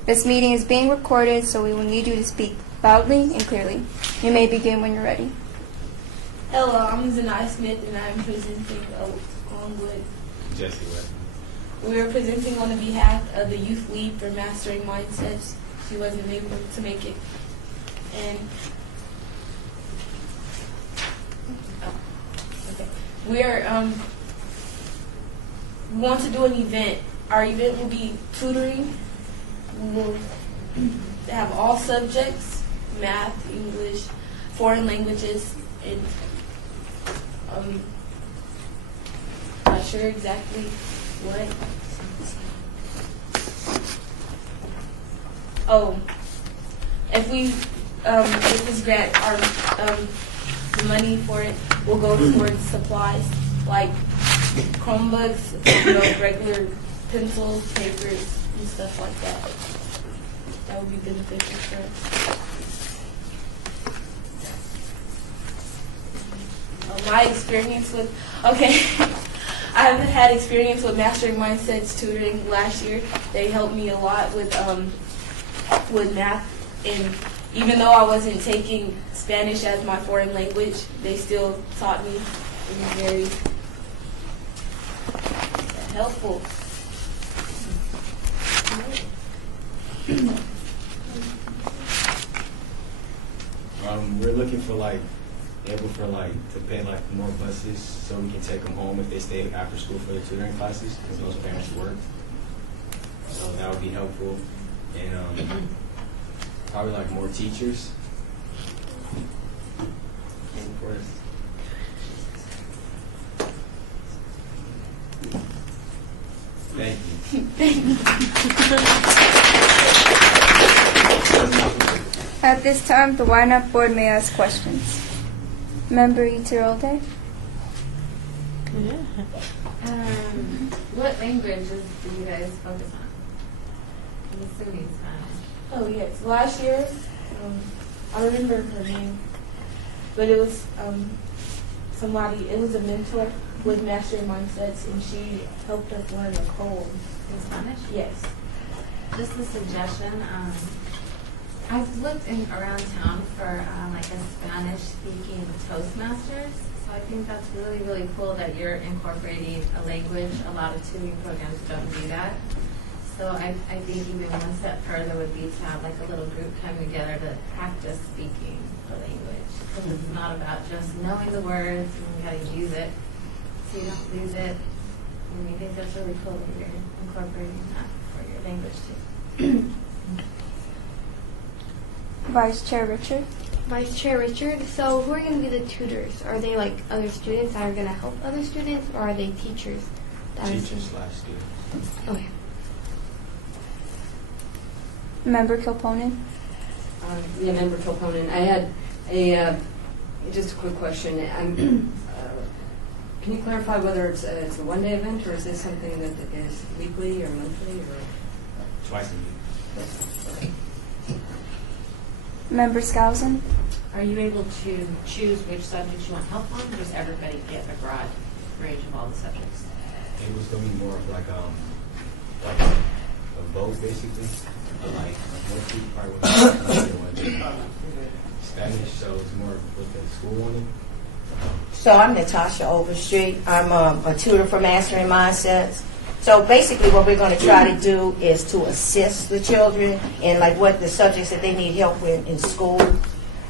This meeting is being recorded, so we will need you to speak loudly and clearly. You may begin when you're ready. Hello, I'm Zanai Smith, and I'm presenting along with Jesse Webb. We are presenting on the behalf of the youth lead for Mastering Mindsets. She wasn't able to make it. And we want to do an event. Our event will be tutoring. We will have all subjects, math, English, foreign languages, and not sure exactly what. If we get this grant, the money for it will go towards supplies like Chromebooks, regular pencils, papers, and stuff like that. That would be beneficial for us. My experience with, I haven't had experience with Mastering Mindsets tutoring last year. They helped me a lot with math, and even though I wasn't taking Spanish as my foreign language, they still taught me. It was very helpful. We're looking for to pay more buses so we can take them home if they stay after school for the tutoring classes, because most parents work. So that would be helpful, and probably more teachers. Thank you. At this time, the Ynapp board may ask questions. Member Iturolde? What languages do you guys focus on? I'm assuming Spanish. Oh yes, last year, I remember her name, but it was somebody. It was a mentor with Mastering Mindsets, and she helped us learn a poem In Spanish? Yes. Just a suggestion. I've looked around town for like a Spanish-speaking Toastmasters. So I think that's really, really cool that you're incorporating a language. A lot of tutoring programs don't do that. So I think even one step further would be to have like a little group coming together to practice speaking the language. Because it's not about just knowing the words and you got to use it so you don't lose it. And I think that's really cool that you're incorporating that for your language too. Vice Chair Richard? Vice Chair Richard, so who are going to be the tutors? Are they like other students that are going to help other students, or are they teachers? Teachers/students. Okay. Member Kilponen? Yeah, Member Kilponen. I had a just a quick question. Can you clarify whether it's a one-day event, or is this something that is weekly or monthly, or Twice a week. okay? Member Skousen? Are you able to choose which subjects you want help on, or does everybody get a broad range of all the subjects? It was going to be more of like a both basically. But like most people probably want to do Spanish, so it's more with the school wanted. So I'm Natasha Overstreet. I'm a tutor for Mastering Mindsets. So basically what we're going to try to do is to assist the children in like what the subjects that they need help with in school.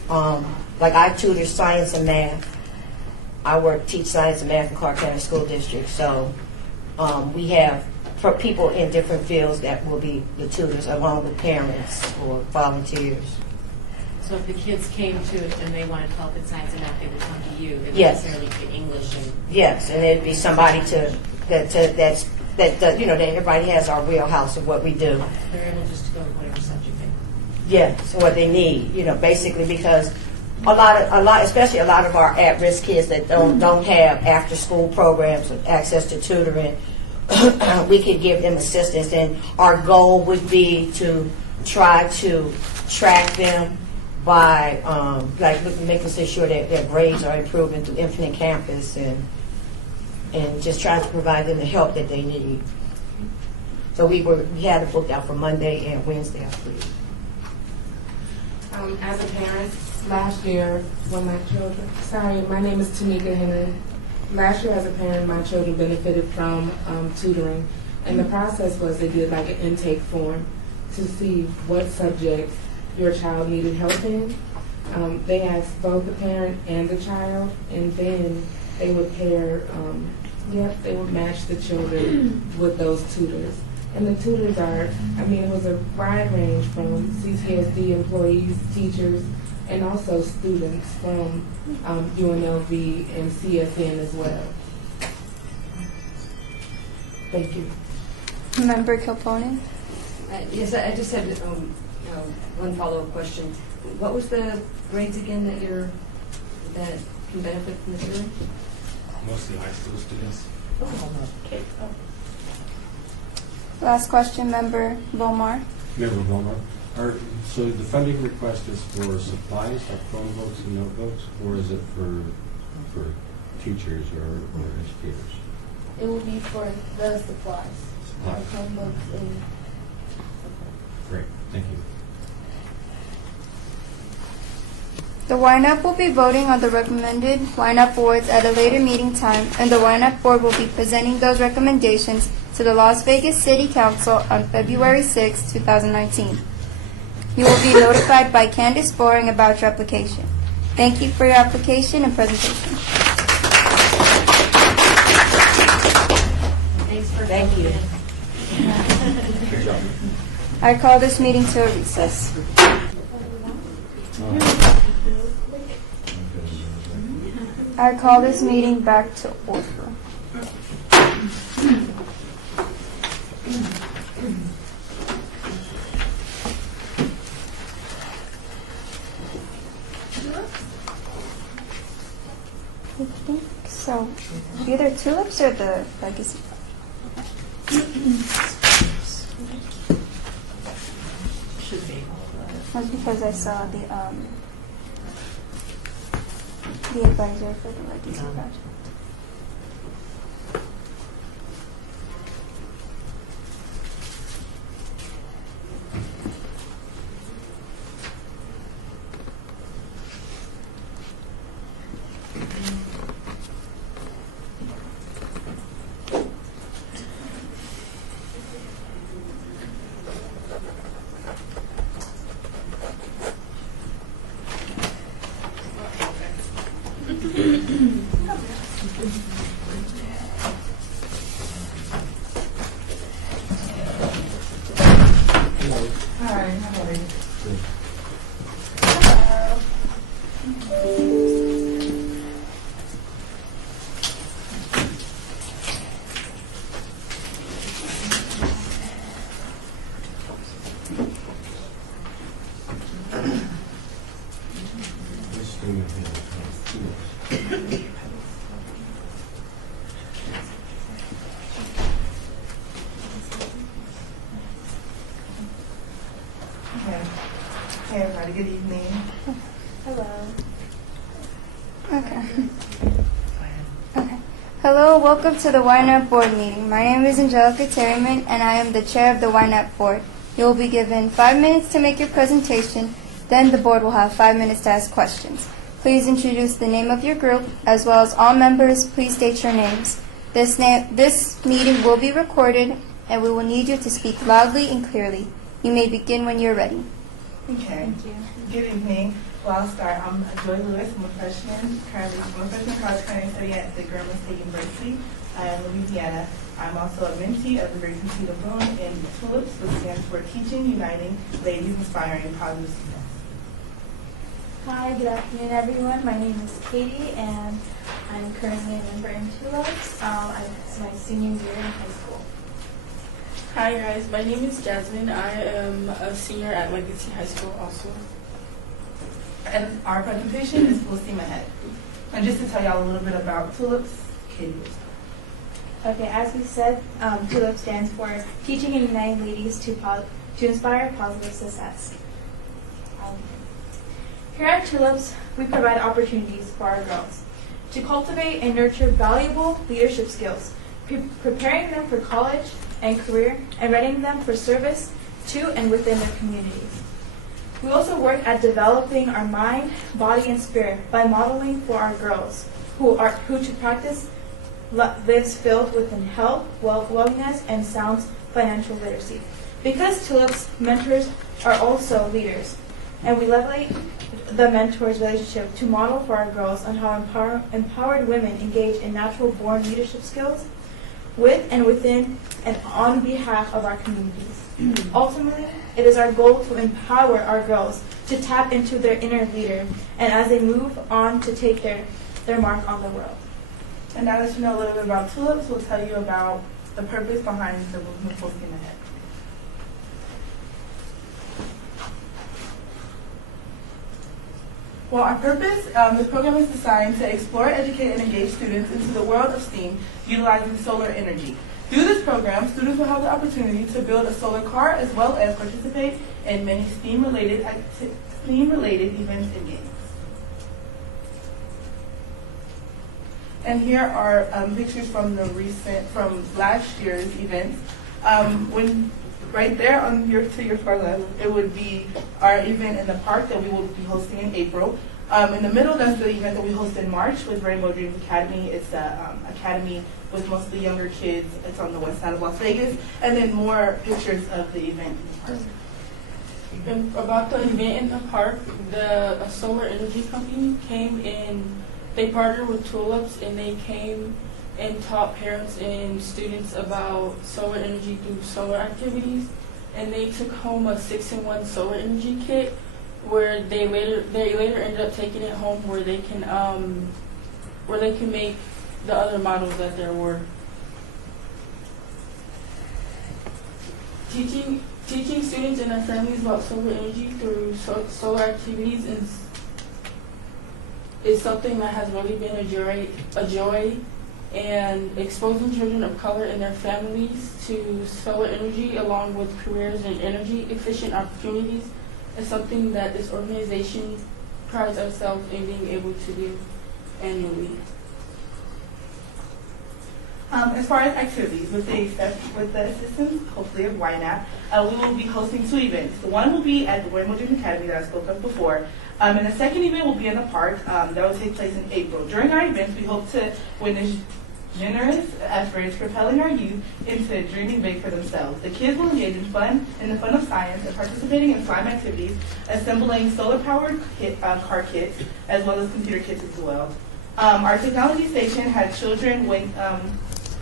Like I tutor science and math. I teach science and math in Clark County School District. So we have for people in different fields that will be the tutors along with parents or volunteers. So if the kids came to it and they wanted help in science and math, they would come to you. They wouldn't Yes. necessarily get English. Yes, and it'd be somebody that you know, that everybody has our wheelhouse of what we do. They're able just to go with whatever subject they want. Yes, what they need, you know, basically because a lot, especially a lot of our at-risk kids that don't have after-school programs with access to tutoring, we could give them assistance, and our goal would be to try to track them by making sure that their grades are improving through Infinite Campus and just trying to provide them the help that they need. So we had it booked out for Monday and Wednesday, I believe. As a parent, last year when my children, my name is Tamika Henry. Last year as a parent, my children benefited from tutoring. And the process was they did like an intake form to see what subjects your child needed help in. They asked both the parent and the child, and then they would pair, they would match the children with those tutors. And the tutors it was a wide range from CCSD employees, teachers, and also students from UNLV and CSN as well. Thank you. Member Kilponen? Yes, I just had one follow-up question. What was the grades again that can benefit from the tutoring? Mostly high school students. Okay. Last question, Member Volmar? Member Volmar. So the funding request is for supplies like Chromebooks and notebooks, or is it for teachers or educators? It will be for the supplies. Supplies. Chromebooks and Great, thank you. The Ynapp will be voting on the recommended Ynapp awards at a later meeting time, and the Ynapp board will be presenting those recommendations to the Las Vegas City Council on February 6, 2019. You will be notified by Candace Boring about your application. Thank you for your application and presentation. Thanks for Thank you. Good job. I call this meeting to a recess. I call this meeting back to order. I think so. Either tulips or the legacy. Should be. That's because I saw the advisor for the legacy project. Hi, how are you? Okay. Hey everybody, good evening. Hello. Okay. Okay. Hello, welcome to the Ynapp board meeting. My name is Angelica Terryman, and I am the chair of the Ynapp board. You will be given 5 minutes to make your presentation. Then the board will have 5 minutes to ask questions. Please introduce the name of your group, as well as all members. Please state your names. This meeting will be recorded, and we will need you to speak loudly and clearly. You may begin when you're ready. Okay. Thank you. Good evening. Well, I'll start. I'm Joy Lewis. I'm a freshman, college currently studying at the Grambling State University in Louisiana. I'm also a mentee of the Great Conceit of Bloom in Tulips, which stands for Teaching, Uniting, Ladies, Inspiring, Positive Success. Hi, good afternoon, everyone. My name is Katie, and I'm currently a member in Tulips. It's my senior year in high school. Hi guys, my name is Jasmine. I am a senior at Legacy High School also. And our presentation is Full Steam Ahead. And just to tell y'all a little bit about Tulips, Katie will start. Okay, as we said, Tulips stands for Teaching and Uniting Ladies to Inspire Positive Success. Here at Tulips, we provide opportunities for our girls to cultivate and nurture valuable leadership skills, preparing them for college and career, and readying them for service to and within their communities. We also work at developing our mind, body, and spirit by modeling for our girls who to practice lives filled with health, wellness, and sound financial literacy. Because Tulips mentors are also leaders, and we leverage the mentors relationship to model for our girls on how empowered women engage in natural born leadership skills with and within and on behalf of our communities. Ultimately, it is our goal to empower our girls to tap into their inner leader, and as they move on to take their mark on the world. And now that you know a little bit about Tulips, we'll tell you about the purpose behind the movement Full Steam Ahead. Well, our purpose, this program is designed to explore, educate, and engage students into the world of STEAM utilizing solar energy. Through this program, students will have the opportunity to build a solar car as well as participate in many STEAM-related events and games. And here are pictures from from last year's events. Right there to your far left, it would be our event in the park that we will be hosting in April. In the middle, that's the event that we host in March with Rainbow Dreams Academy. It's an academy with mostly younger kids. It's on the west side of Las Vegas. And then more pictures of the event in the park. And about the event in the park, a solar energy company came in. They partnered with Tulips, and they came and taught parents and students about solar energy through solar activities. And they took home a 6-in-1 solar energy kit, where they later ended up taking it home where they can make the other models that there were. Teaching students and their families about solar energy through solar activities is something that has really been a joy, and exposing children of color and their families to solar energy along with careers and energy efficient opportunities is something that this organization prides ourselves in being able to do annually. As far as activities, with the assistance, hopefully, of Ynapp, we will be hosting 2 events. The one will be at the William Dream Academy that I spoke of before, and the second event will be in the park that will take place in April. During our events, we hope to witness generous efforts propelling our youth into dreaming big for themselves. The kids will engage in the fun of science and participating in slime activities, assembling solar-powered car kits, as well as computer kits as well. Our technology station had children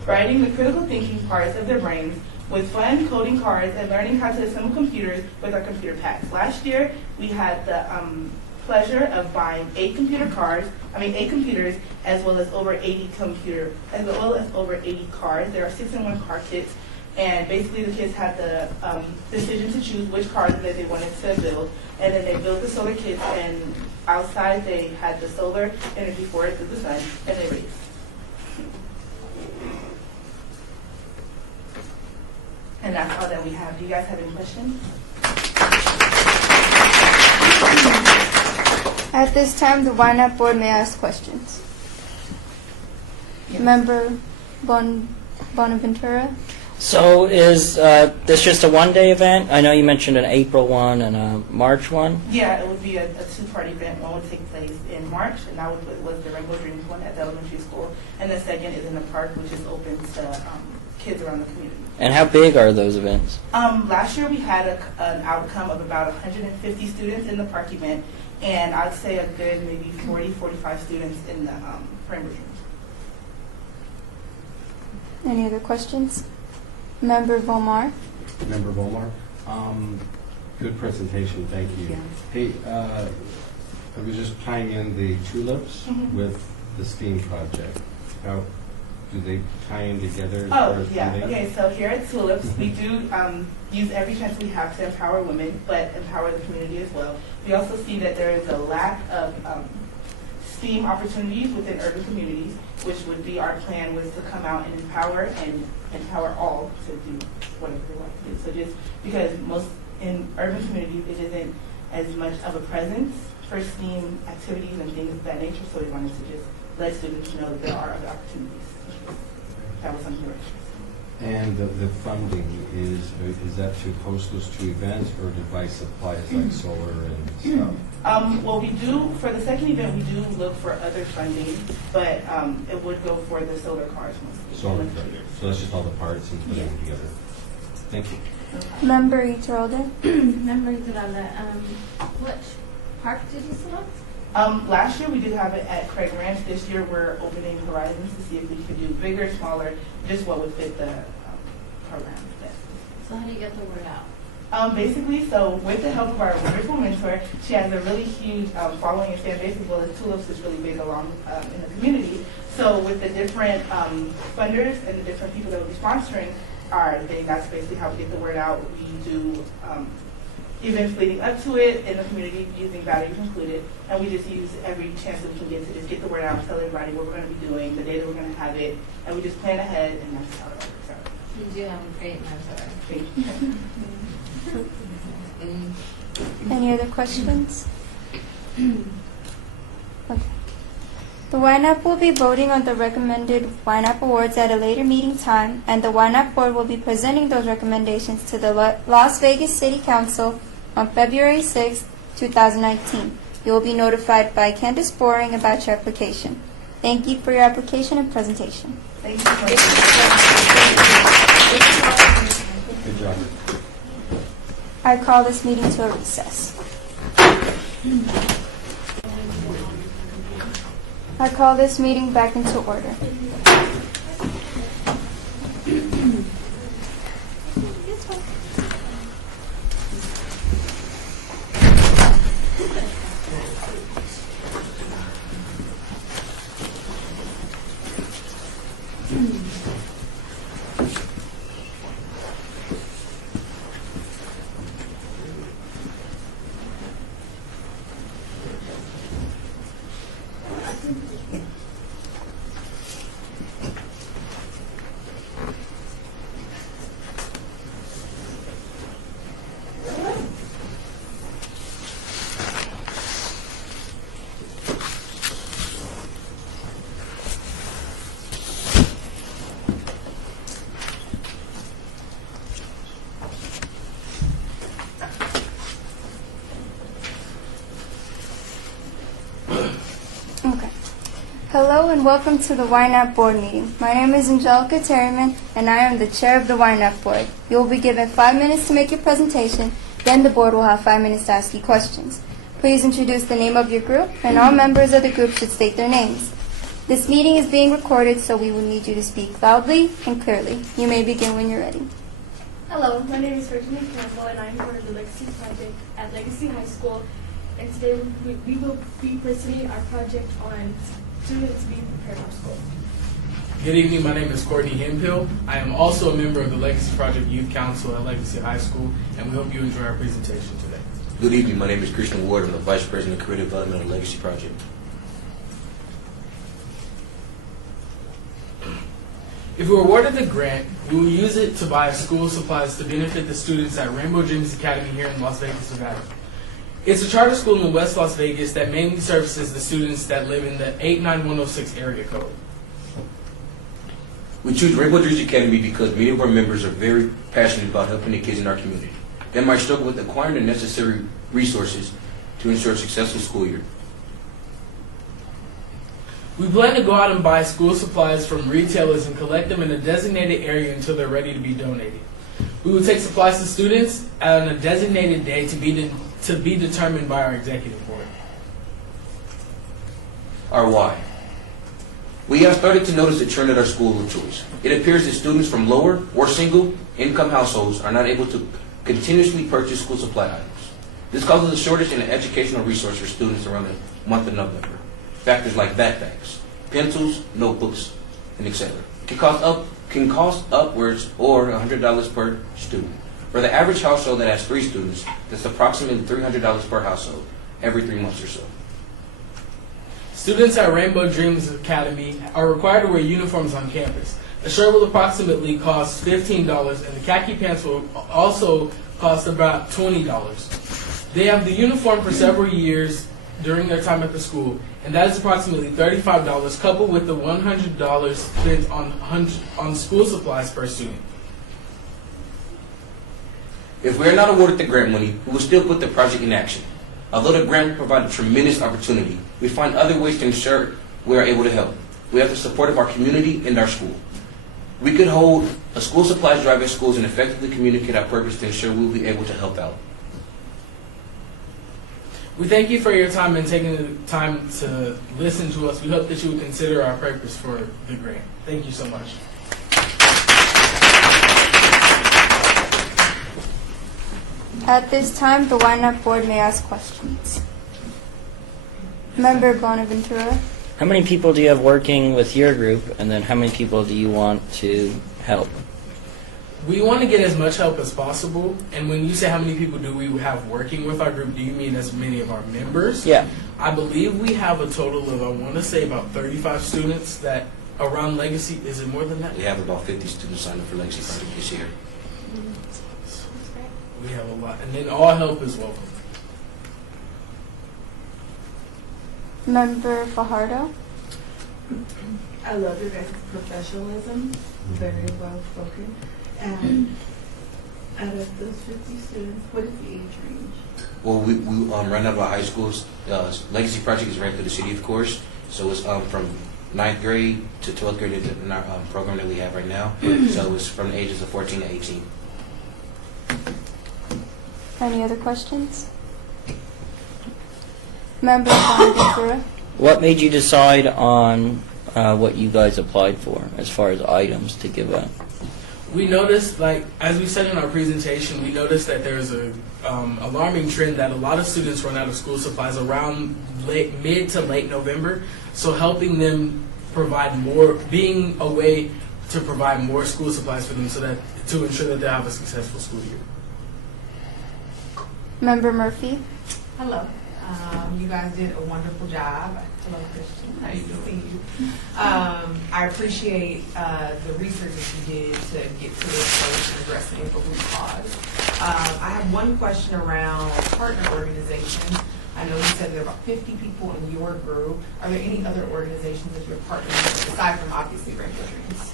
writing the critical thinking parts of their brains with fun coding cards and learning how to assemble computers with our computer packs. Last year, we had the pleasure of buying 8 computers, as well as over 80 cars. There are 6-in-1 car kits, and basically the kids had the decision to choose which cars that they wanted to build, and then they built the solar kits, and outside they had the solar energy for it through the sun, and they raced. And that's all that we have. Do you guys have any questions? At this time, the Ynapp board may ask questions. Yes. Member Bonaventura? So is this just a one-day event? I know you mentioned an April one and a March one. Yeah, it would be a 2-part event. One would take place in March, and that was the Rainbow Dreams one at the elementary school. And the second is in the park, which is open to kids around the community. And how big are those events? Last year we had an outcome of about 150 students in the park event, and I'd say a good maybe 40, 45 students in the Rainbow Dreams. Any other questions? Member Volmar? Member Volmar, good presentation, thank you. Yeah. Hey, I was just tying in the tulips with the STEAM project. How do they tie in together? As far as funding? Okay, so here at Tulips, we do use every chance we have to empower women, but empower the community as well. We also see that there is a lack of STEAM opportunities within urban communities, which would be our plan, was to come out and empower all to do whatever they want to do. So just because in urban communities, it isn't as much of a presence for STEAM activities and things of that nature, so we wanted to just let students know that there are other opportunities. That was something we're interested in. And the funding is that to host those 2 events, or to buy supplies like solar and stuff? Well, we do, for the second event, we do look for other funding, but it would go for the solar cars mostly. Solar cars. So that's just all the parts and putting them together. Thank you. Member Iturralde? Member Iturralde, what park did you select? Last year we did have it at Craig Ranch. This year we're opening horizons to see if we could do bigger, smaller, just what would fit the program best. So how do you get the word out? Basically, so with the help of our wonderful mentor, she has a really huge following and fan base, as well as Tulips is really big along in the community. So with the different funders and the different people that will be sponsoring our thing, that's basically how we get the word out. We do events leading up to it in the community, using batteries included, and we just use every chance that we can get to just get the word out, tell everybody what we're going to be doing, the day that we're going to have it, and we just plan ahead, and that's how it works out. You do have a great mentor. Thank you. Any other questions? Okay. The Ynapp will be voting on the recommended Ynapp Awards at a later meeting time, and the Ynapp Board will be presenting those recommendations to the Las Vegas City Council on February 6, 2019. You will be notified by Candace Boring about your application. Thank you for your application and presentation. Thank you. Good job. I call this meeting to a recess. I call this meeting back into order. Hello and welcome to the Ynapp Board meeting. My name is Angelica Terryman and I am the chair of the Ynapp Board. You will be given 5 minutes to make your presentation, then the board will have 5 minutes to ask you questions. Please introduce the name of your group and all members of the group should state their names. This meeting is being recorded, so we will need you to speak loudly and clearly. You may begin when you're ready. Hello, my name is Virginia Campbell and I'm part of the Legacy Project at Legacy High School. And today we will be presenting our project on students being prepared for school. Good evening, my name is Courtney Hempill. I am also a member of the Legacy Project Youth Council at Legacy High School, and we hope you enjoy our presentation today. Good evening, my name is Christian Ward. I'm the Vice President of Career Development at Legacy Project. If we were awarded the grant, we will use it to buy school supplies to benefit the students at Rainbow Dreams Academy here in Las Vegas, Nevada. It's a charter school in West Las Vegas that mainly services the students that live in the 89106 area code. We choose Rainbow Dreams Academy because many of our members are very passionate about helping the kids in our community. They might struggle with acquiring the necessary resources to ensure a successful school year. We plan to go out and buy school supplies from retailers and collect them in a designated area until they're ready to be donated. We will take supplies to students on a designated day to be determined by our executive board. Our why. We have started to notice a trend at our school of choice. It appears that students from lower or single income households are not able to continuously purchase school supply items. This causes a shortage in the educational resource for students around the month of November. Factors like backpacks, pencils, notebooks, and etc. can cost upwards or $100 per student. For the average household that has 3 students, that's approximately $300 per household every 3 months or so. Students at Rainbow Dreams Academy are required to wear uniforms on campus. A shirt will approximately cost $15, and the khaki pants will also cost about $20. They have the uniform for several years during their time at the school, and that is approximately $35, coupled with the $100 spent on school supplies per student. If we are not awarded the grant money, we will still put the project in action. Although the grant will provide a tremendous opportunity, we find other ways to ensure we are able to help. We have the support of our community and our school. We could hold a school supplies drive at schools and effectively communicate our purpose to ensure we will be able to help out. We thank you for your time and taking the time to listen to us. We hope that you would consider our purpose for the grant. Thank you so much. At this time, the Ynapp Board may ask questions. Member Bonaventura. How many people do you have working with your group, and then how many people do you want to help? We want to get as much help as possible, and when you say how many people do we have working with our group, do you mean as many of our members? Yeah. I believe we have a total of, I want to say, about 35 students that around Legacy. Is it more than that? We have about 50 students signed up for Legacy Project this year. We have a lot, and then all help is welcome. Member Fajardo. I love your guys' professionalism, very well spoken. And out of those 50 students, what is the age range? Well, we right now our high schools, Legacy Project is ranked through the city, of course. So it's from 9th grade to 12th grade in our program that we have right now. So it's from the ages of 14 to 18. Any other questions? Member Bonaventura. What made you decide on what you guys applied for as far as items to give out? We noticed, like, as we said in our presentation, we noticed that there's a alarming trend that a lot of students run out of school supplies around mid to late November. So helping them provide more, being a way to provide more school supplies for them so that to ensure that they have a successful school year. Member Murphy. Hello. You guys did a wonderful job. Hello, Christian. How you doing? I appreciate the research that you did to get to this place and addressing the root cause. I have one question around partner organizations. I know you said there are about 50 people in your group. Are there any other organizations that you're partnering with, aside from obviously Rainbow Dreams?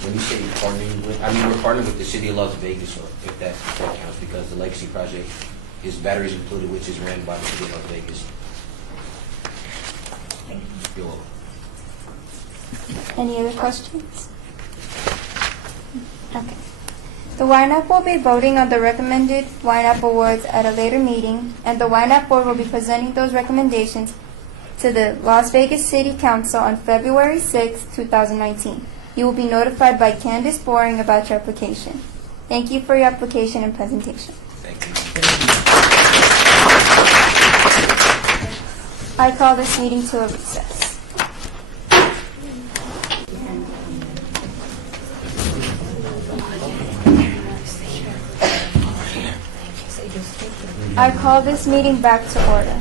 When you say partnering with, I mean we're partnering with the city of Las Vegas, if that counts, because the Legacy Project is batteries included, which is ran by the city of Las Vegas. Thank you. You're welcome. Any other questions? Okay. The Ynapp will be voting on the recommended Ynapp awards at a later meeting, and the Ynapp board will be presenting those recommendations to the Las Vegas City Council on February 6, 2019. You will be notified by Candace Boring about your application. Thank you for your application and presentation. Thank you. I call this meeting to a recess. I call this meeting back to order.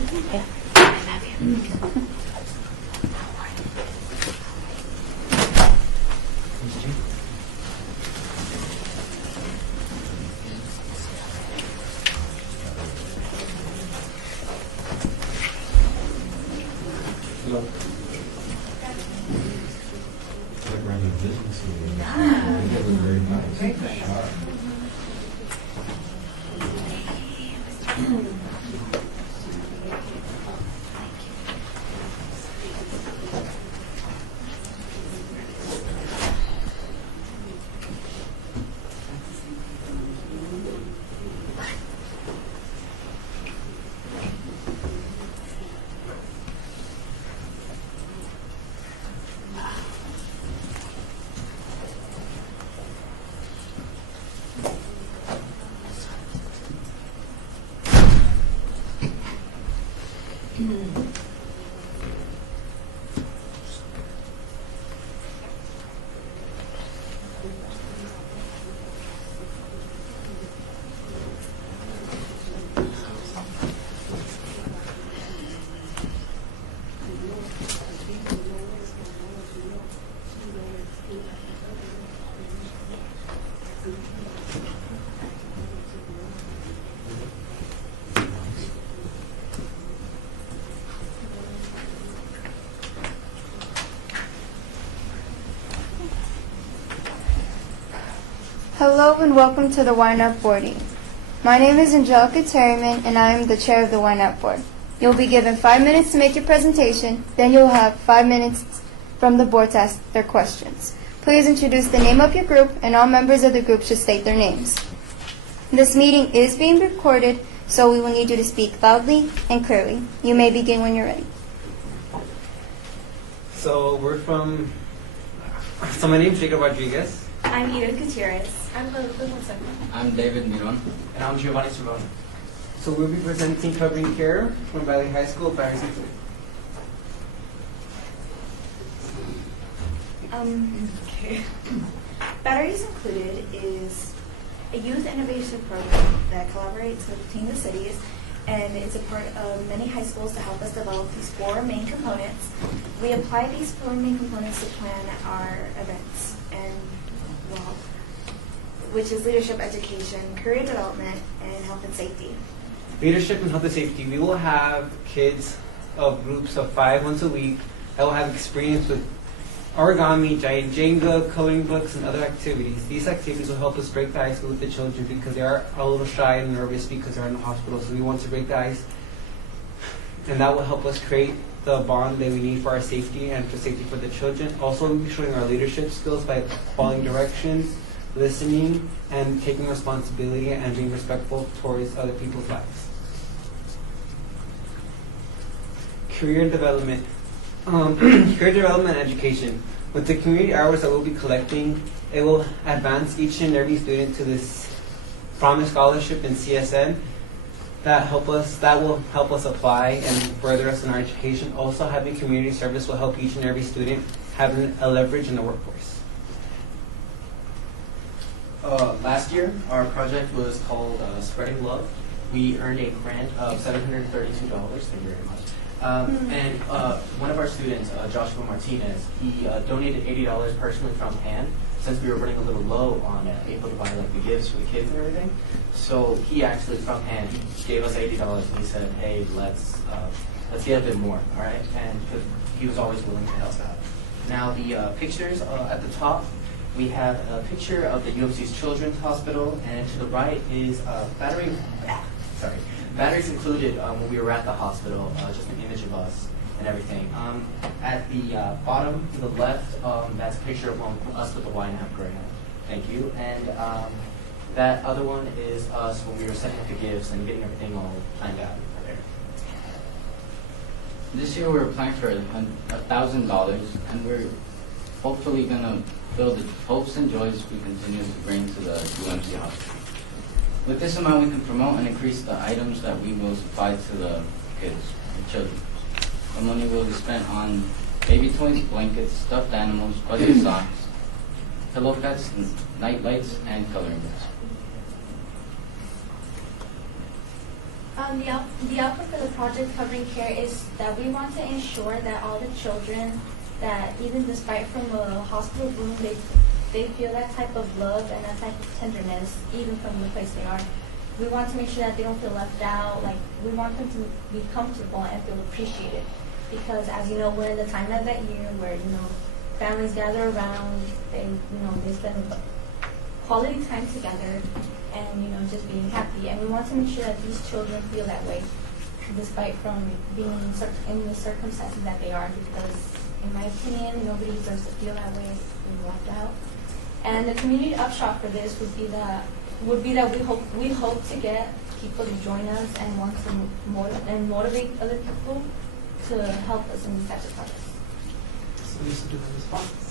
Hello and welcome to the Ynapp board meeting. My name is Angelica Terryman and I am the chair of the Ynapp board. You'll be given 5 minutes to make your presentation, then you'll have 5 minutes from the board to ask their questions. Please introduce the name of your group and all members of the group should state their names. This meeting is being recorded, so we will need you to speak loudly and clearly. You may begin when you're ready. So my name is Jacob Rodriguez. I'm Edith Gutierrez. I'm one second. I'm David Miron. And I'm Giovanni Cerrone. So we'll be presenting Covering Care from Valley High School, Paris, Italy. Okay. Batteries Included is a youth innovation program that collaborates between the cities, and it's a part of many high schools to help us develop these 4 main components. We apply these 4 main components to plan our events, and which is leadership, education, career development, and health and safety. Leadership and health and safety. We will have kids of groups of 5 once a week that will have experience with origami, giant Jenga, coloring books, and other activities. These activities will help us break the ice with the children because they are a little shy and nervous because they're in the hospital. So we want to break the ice, and that will help us create the bond that we need for our safety and for safety for the children. Also, we'll be showing our leadership skills by following directions, listening, and taking responsibility and being respectful towards other people's lives. Career development. Career development and education. With the community hours that we'll be collecting, it will advance each and every student to this Promise Scholarship in CSN that will help us apply and further us in our education. Also, having community service will help each and every student have a leverage in the workforce. Last year, our project was called Spreading Love. We earned a grant of $732. Thank you very much. And one of our students, Joshua Martinez, he donated $80 personally from hand since we were running a little low on able to buy like the gifts for the kids and everything. So he actually from hand, he gave us $80 and he said, hey, let's get a bit more, all right? And he was always willing to help out. Now the pictures at the top, we have a picture of the UMC's Children's Hospital, and to the right is Batteries Included when we were at the hospital, just an image of us. and everything. At the bottom to the left, that's a picture of us with the Ynapp grant. Thank you. And that other one is us when we were setting up the gifts and getting everything all planned out and prepared. This year we're applying for $1,000, and we're hopefully going to fill the hopes and joys we continue to bring to the UMC hospital. With this amount, we can promote and increase the items that we will supply to the kids and children. The money will be spent on baby toys, blankets, stuffed animals, budget socks, pillow pets, night lights, and coloring books. The outcome for the project covering care is that we want to ensure that all the children that even despite from a hospital room, they feel that type of love and that type of tenderness even from the place they are. We want to make sure that they don't feel left out. Like, we want them to be comfortable and feel appreciated. Because as you know, we're in the time of that year where, you know, families gather around, they spend quality time together and, you know, just being happy. And we want to make sure that these children feel that way despite from being in the circumstances that they are, because in my opinion, nobody deserves to feel that way being left out. And the community upshot for this would be that we hope to get people to join us and want to motivate other people to help us in these types of projects. So we should do the response.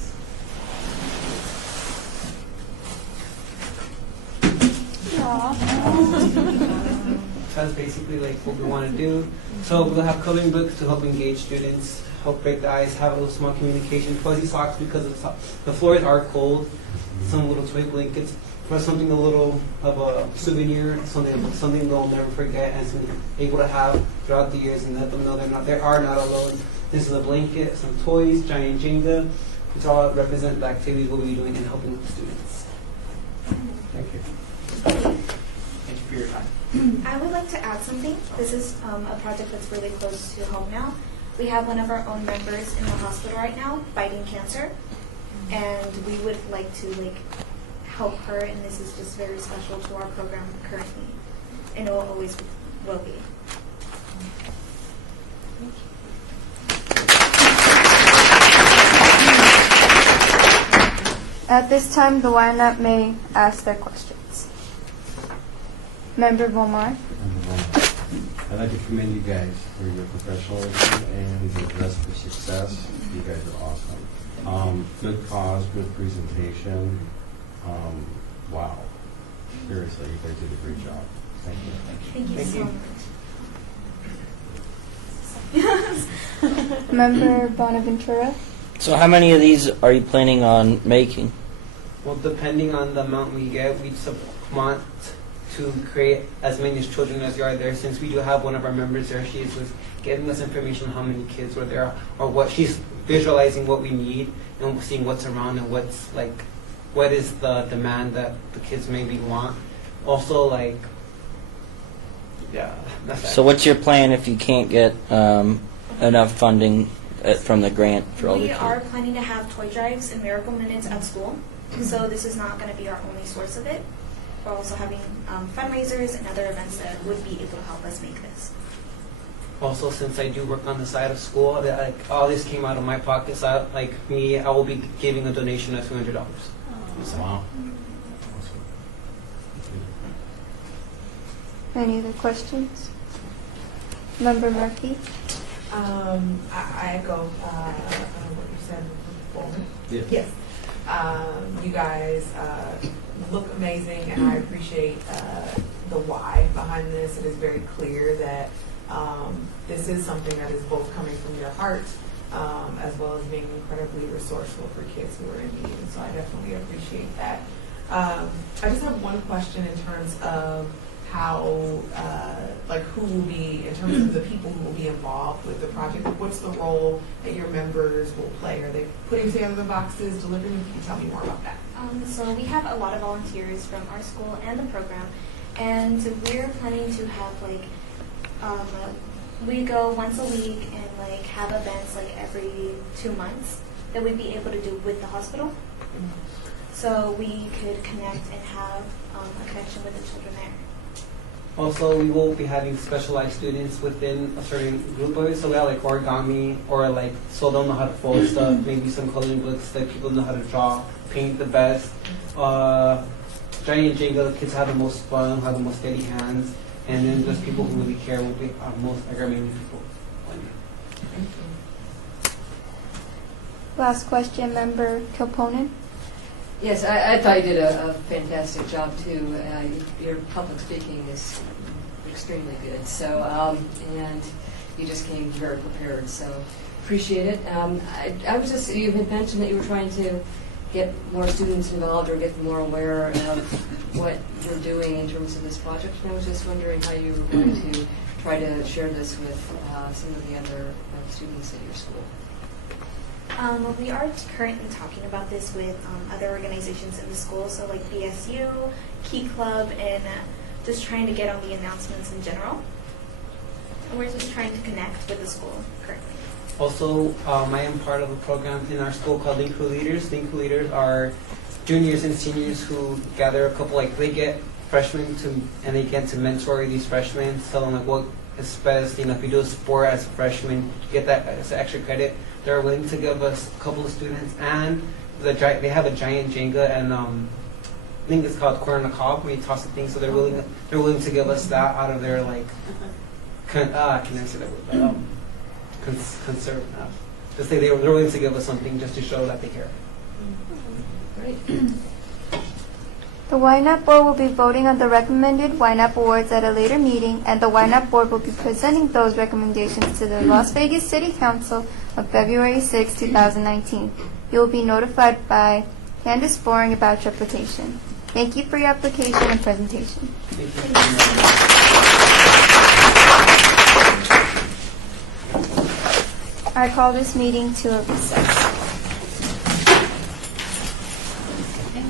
That's basically like what we want to do. So we'll have coloring books to help engage students, help break the ice, have a little small communication, fuzzy socks because the floors are cold, some little toy blankets, for something a little of a souvenir, something they'll never forget and something able to have throughout the years and let them know they are not alone. This is a blanket, some toys, giant Jenga, which all represent the activities we'll be doing and helping with the students. Thank you. Thank you for your time. I would like to add something. This is a project that's really close to home now. We have one of our own members in the hospital right now fighting cancer, and we would like to help her, and this is just very special to our program currently, and it will always will be. At this time, the Ynapp may ask their questions. Member Bomar. I'd like to commend you guys for your professionalism and your dress for success. You guys are awesome. Good cause, good presentation. Wow. Seriously, you guys did a great job. Thank you. Thank you so much. Member Bonaventura. So how many of these are you planning on making? Well, depending on the amount we get, we want to create as many children as are there. Since we do have one of our members there, she was giving us information on how many kids were there, or what she's visualizing what we need and seeing what's around and what is the demand that the kids maybe want. Also, So what's your plan if you can't get enough funding from the grant for all the We kids? are planning to have toy drives and miracle minutes at school, so this is not going to be our only source of it. We're also having fundraisers and other events that would be able to help us make this. Also, since I do work on the side of school, all this came out of my pocket. So, I will be giving a donation of $200. Wow. Any other questions? Member Murphy. I echo what you said before. Yes. You guys look amazing, and I appreciate the why behind this. It is very clear that this is something that is both coming from your heart as well as being incredibly resourceful for kids who are in need. And so I definitely appreciate that. I just have one question in terms of how, who will be, in terms of the people who will be involved with the project. What's the role that your members will play? Are they putting together the boxes, delivering? Can you tell me more about that? So we have a lot of volunteers from our school and the program, and we're planning to have we go once a week and have events every 2 months that we'd be able to do with the hospital. So we could connect and have a connection with the children there. Also, we will be having specialized students within a certain group of it. So we have like origami, or like so they'll know how to fold stuff. Maybe some coloring books that people know how to draw, paint the best. Giant Jenga, the kids have the most fun, have the most steady hands, and then just people who really care will be most like our main people. Last question, Member Kilponen. Yes, I thought you did a fantastic job too. Your public speaking is extremely good. So, and you just came very prepared. So, appreciate it. I was just, you had mentioned that you were trying to get more students involved or get them more aware of what you're doing in terms of this project. And I was just wondering how you were going to try to share this with some of the other students at your school. We are currently talking about this with other organizations in the school, so like BSU, Key Club, and just trying to get on the announcements in general. And we're just trying to connect with the school currently. Also, I am part of a program in our school called Link Crew Leaders. Link Crew Leaders are juniors and seniors who gather a couple, like they get freshmen and they get to mentor these freshmen, tell them like what is best, if you do a sport as a freshman, you get that as extra credit. They're willing to give us a couple of students, and they have a giant Jenga, and I think it's called corn on the cob when you toss the thing. So they're willing to give us that out of their like can I say that word? Conserve. Just say they're willing to give us something just to show that they care. Great. The Ynapp Board will be voting on the recommended Ynapp Awards at a later meeting, and the Ynapp Board will be presenting those recommendations to the Las Vegas City Council on February 6, 2019. You will be notified by Candace Boring about your application. Thank you for your application and presentation. I call this meeting to a recess.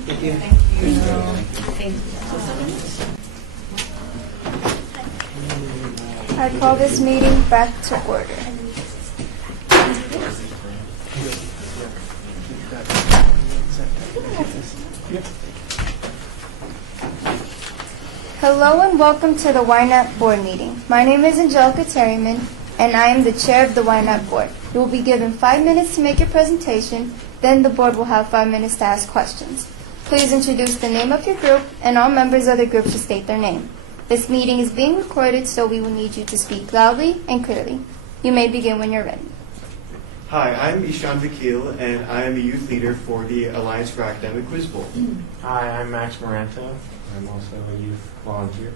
Thank you. I call this meeting back to order. Hello and welcome to the Ynapp Board meeting. My name is Angelica Terryman, and I am the chair of the Ynapp Board. You will be given 5 minutes to make your presentation, then the board will have 5 minutes to ask questions. Please introduce the name of your group, and all members of the group should state their name. This meeting is being recorded, so we will need you to speak loudly and clearly. You may begin when you're ready. Hi, I'm Ishan Vakil, and I am a youth leader for the Alliance for Academic Quiz Bowl. Hi, I'm Max Maranta. I'm also a youth volunteer.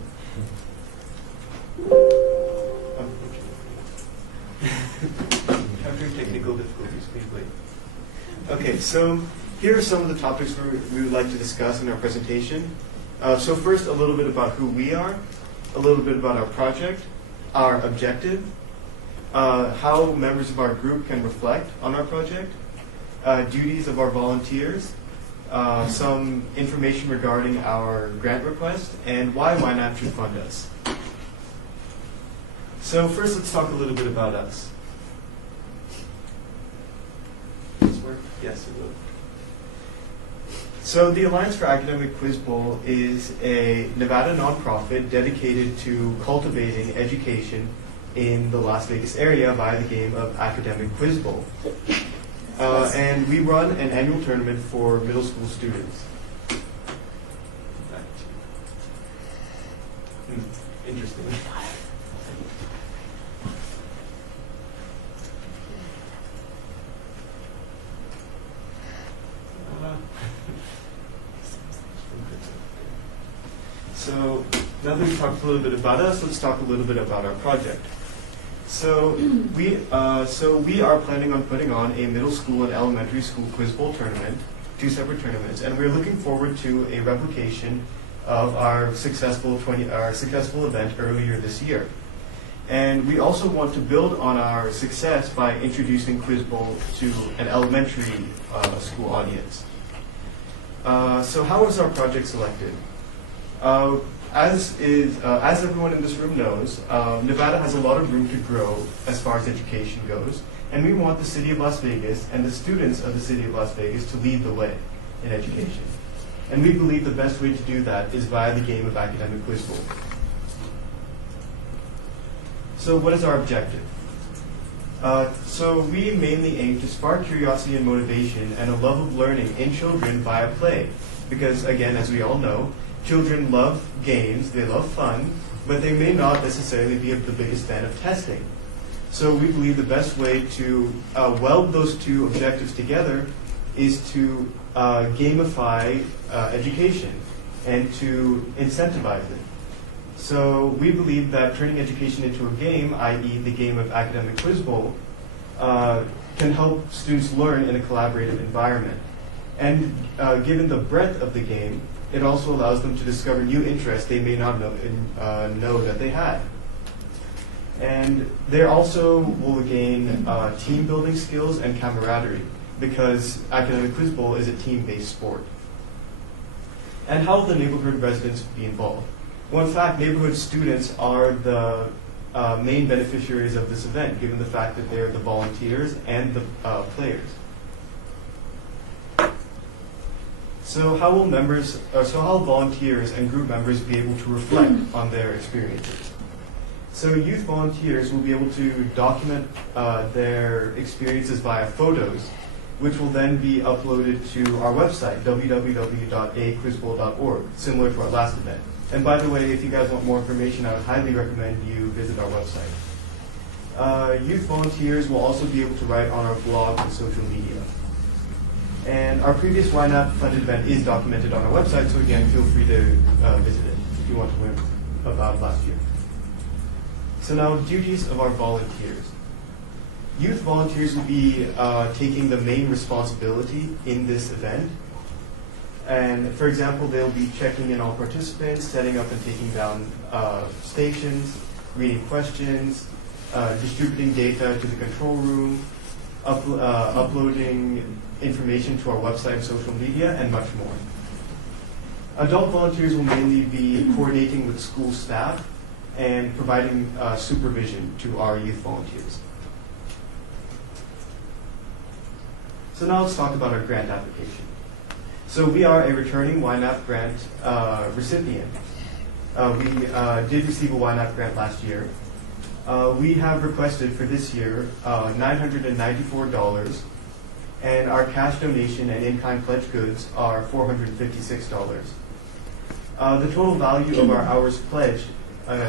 After technical difficulties, please wait. Okay, so here are some of the topics we would like to discuss in our presentation. So first, a little bit about who we are, a little bit about our project, our objective, how members of our group can reflect on our project, duties of our volunteers, some information regarding our grant request, and why Ynapp should fund us. So first, let's talk a little bit about us. Does this work? Yes, it will. So the Alliance for Academic Quiz Bowl is a Nevada nonprofit dedicated to cultivating education in the Las Vegas area via the game of Academic Quiz Bowl. And we run an annual tournament for middle school students. Interesting. So now that we've talked a little bit about us, let's talk a little bit about our project. So we are planning on putting on a middle school and elementary school quiz bowl tournament, 2 separate tournaments, and we're looking forward to a replication of our successful event earlier this year. And we also want to build on our success by introducing quiz bowl to an elementary school audience. So how was our project selected? As everyone in this room knows, Nevada has a lot of room to grow as far as education goes, and we want the city of Las Vegas and the students of the city of Las Vegas to lead the way in education. And we believe the best way to do that is via the game of Academic Quiz Bowl. So what is our objective? So we mainly aim to spark curiosity and motivation and a love of learning in children via play. Because again, as we all know, children love games, they love fun, but they may not necessarily be the biggest fan of testing. So we believe the best way to weld those two objectives together is to gamify education and to incentivize it. So we believe that turning education into a game, i.e. the game of academic quiz bowl, can help students learn in a collaborative environment. And given the breadth of the game, it also allows them to discover new interests they may not know that they had. And they also will gain team building skills and camaraderie, because academic quiz bowl is a team-based sport. And how will the neighborhood residents be involved? Well, in fact, neighborhood students are the main beneficiaries of this event, given the fact that they're the volunteers and the players. So how will volunteers and group members be able to reflect on their experiences? So youth volunteers will be able to document their experiences via photos, which will then be uploaded to our website, www.aquizbowl.org, similar to our last event. And by the way, if you guys want more information, I would highly recommend you visit our website. Youth volunteers will also be able to write on our blog and social media. And our previous Ynapp funded event is documented on our website, so again, feel free to visit it if you want to learn about last year. So now, duties of our volunteers. Youth volunteers will be taking the main responsibility in this event. And for example, they'll be checking in all participants, setting up and taking down stations, reading questions, distributing data to the control room, uploading information to our website and social media, and much more. Adult volunteers will mainly be coordinating with school staff and providing supervision to our youth volunteers. So now let's talk about our grant application. So we are a returning Ynapp grant recipient. We did receive a Ynapp grant last year. We have requested for this year $994, and our cash donation and in-kind pledge goods are $456. The total value of our hours pledged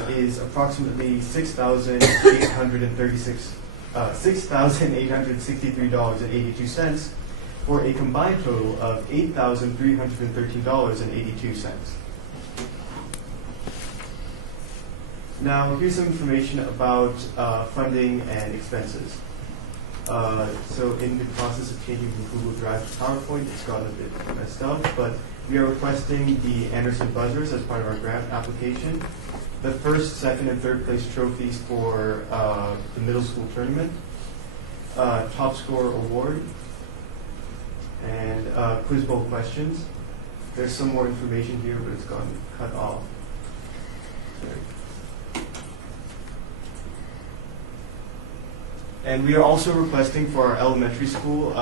is approximately $6,863.82 for a combined total of $8,313.82. Now, here's some information about funding and expenses. So in the process of changing from Google Drive to PowerPoint, it's gotten a bit messed up, but we are requesting the Anderson Buzzers as part of our grant application, the first, second, and third place trophies for the middle school tournament, top score award, and quiz bowl questions. There's some more information here, but it's gotten cut off. Sorry. And we are also requesting for our elementary school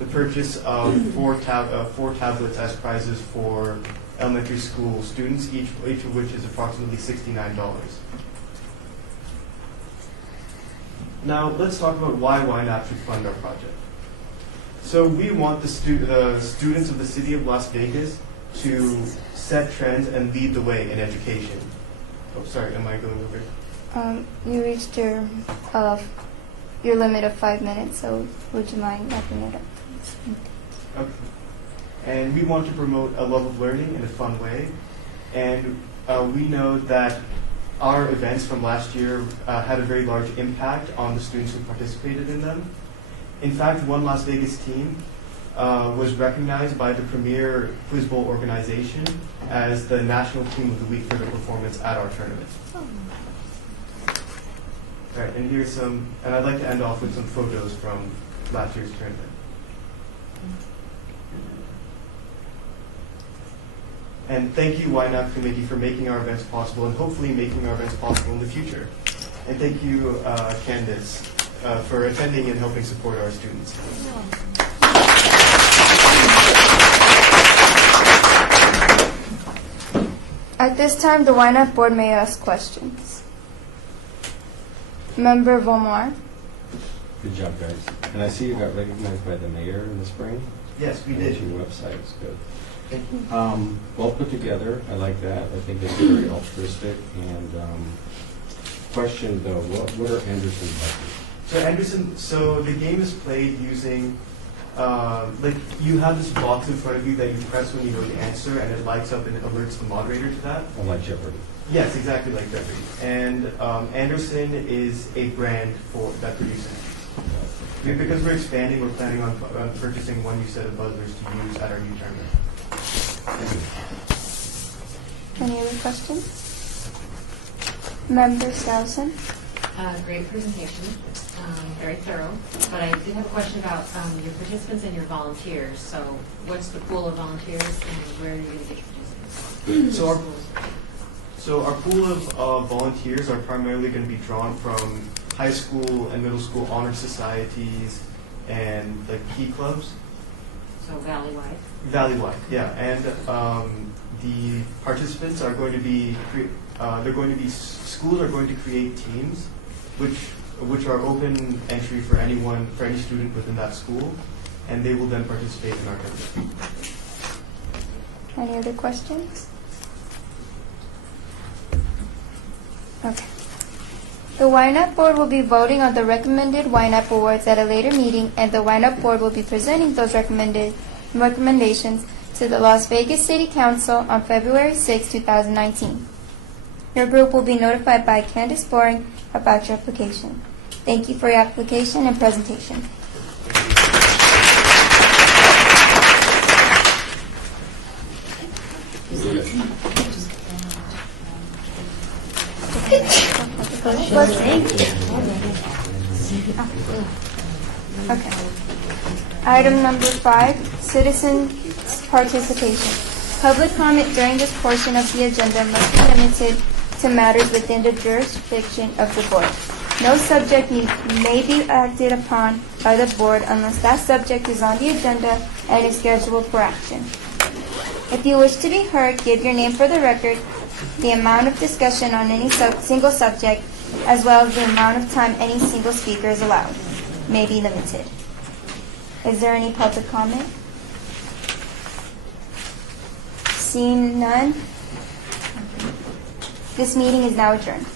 the purchase of four tablets as prizes for elementary school students, each of which is approximately $69. Now let's talk about why Ynapp should fund our project. So we want the students of the city of Las Vegas to set trends and lead the way in education. Oh, sorry, am I going over? You reached your limit of 5 minutes, so would you mind wrapping it up, please? Okay. And we want to promote a love of learning in a fun way. And we know that our events from last year had a very large impact on the students who participated in them. In fact, one Las Vegas team was recognized by the premier quiz bowl organization as the national team of the week for their performance at our tournament. All right, and here's some, and I'd like to end off with some photos from last year's tournament. And thank you, Ynapp Committee, for making our events possible and hopefully making our events possible in the future. And thank you, Candace, for attending and helping support our students. At this time, the Ynapp board may ask questions. Member Vomar. Good job, guys. And I see you got recognized by the mayor in the spring. Yes, we And did. Your website is good. Thank you. Well put together. I like that. I think it's very altruistic. And question though, what are Anderson buttons? So the game is played using, like you have this box in front of you that you press when you know the answer, and it lights up and it alerts the moderator to that. I like Jeopardy. Yes, exactly like Jeopardy. And Anderson is a brand that produces. Because we're expanding, we're planning on purchasing one new set of buzzers to use at our new tournament. Any other questions? Member Skousen. Great presentation, very thorough. But I did have a question about your participants and your volunteers. So what's the pool of volunteers and where are you going to get your participants? So our pool of volunteers are primarily going to be drawn from high school and middle school honor societies and the key clubs. So valley-wide? Valley-wide, yeah. And the participants are going to be, schools are going to create teams which are open entry for any student within that school, and they will then participate in our tournament. Any other questions? Okay. The Ynapp board will be voting on the recommended Ynapp awards at a later meeting, and the Ynapp board will be presenting those recommendations to the Las Vegas City Council on February 6, 2019. Your group will be notified by Candace Boring about your application. Thank you for your application and presentation. Okay. Item number 5, citizen participation. Public comment during this portion of the agenda must be limited to matters within the jurisdiction of the board. No subject may be acted upon by the board unless that subject is on the agenda and is scheduled for action. If you wish to be heard, give your name for the record. The amount of discussion on any single subject, as well as the amount of time any single speaker is allowed, may be limited. Is there any public comment? Seeing none, this meeting is now adjourned.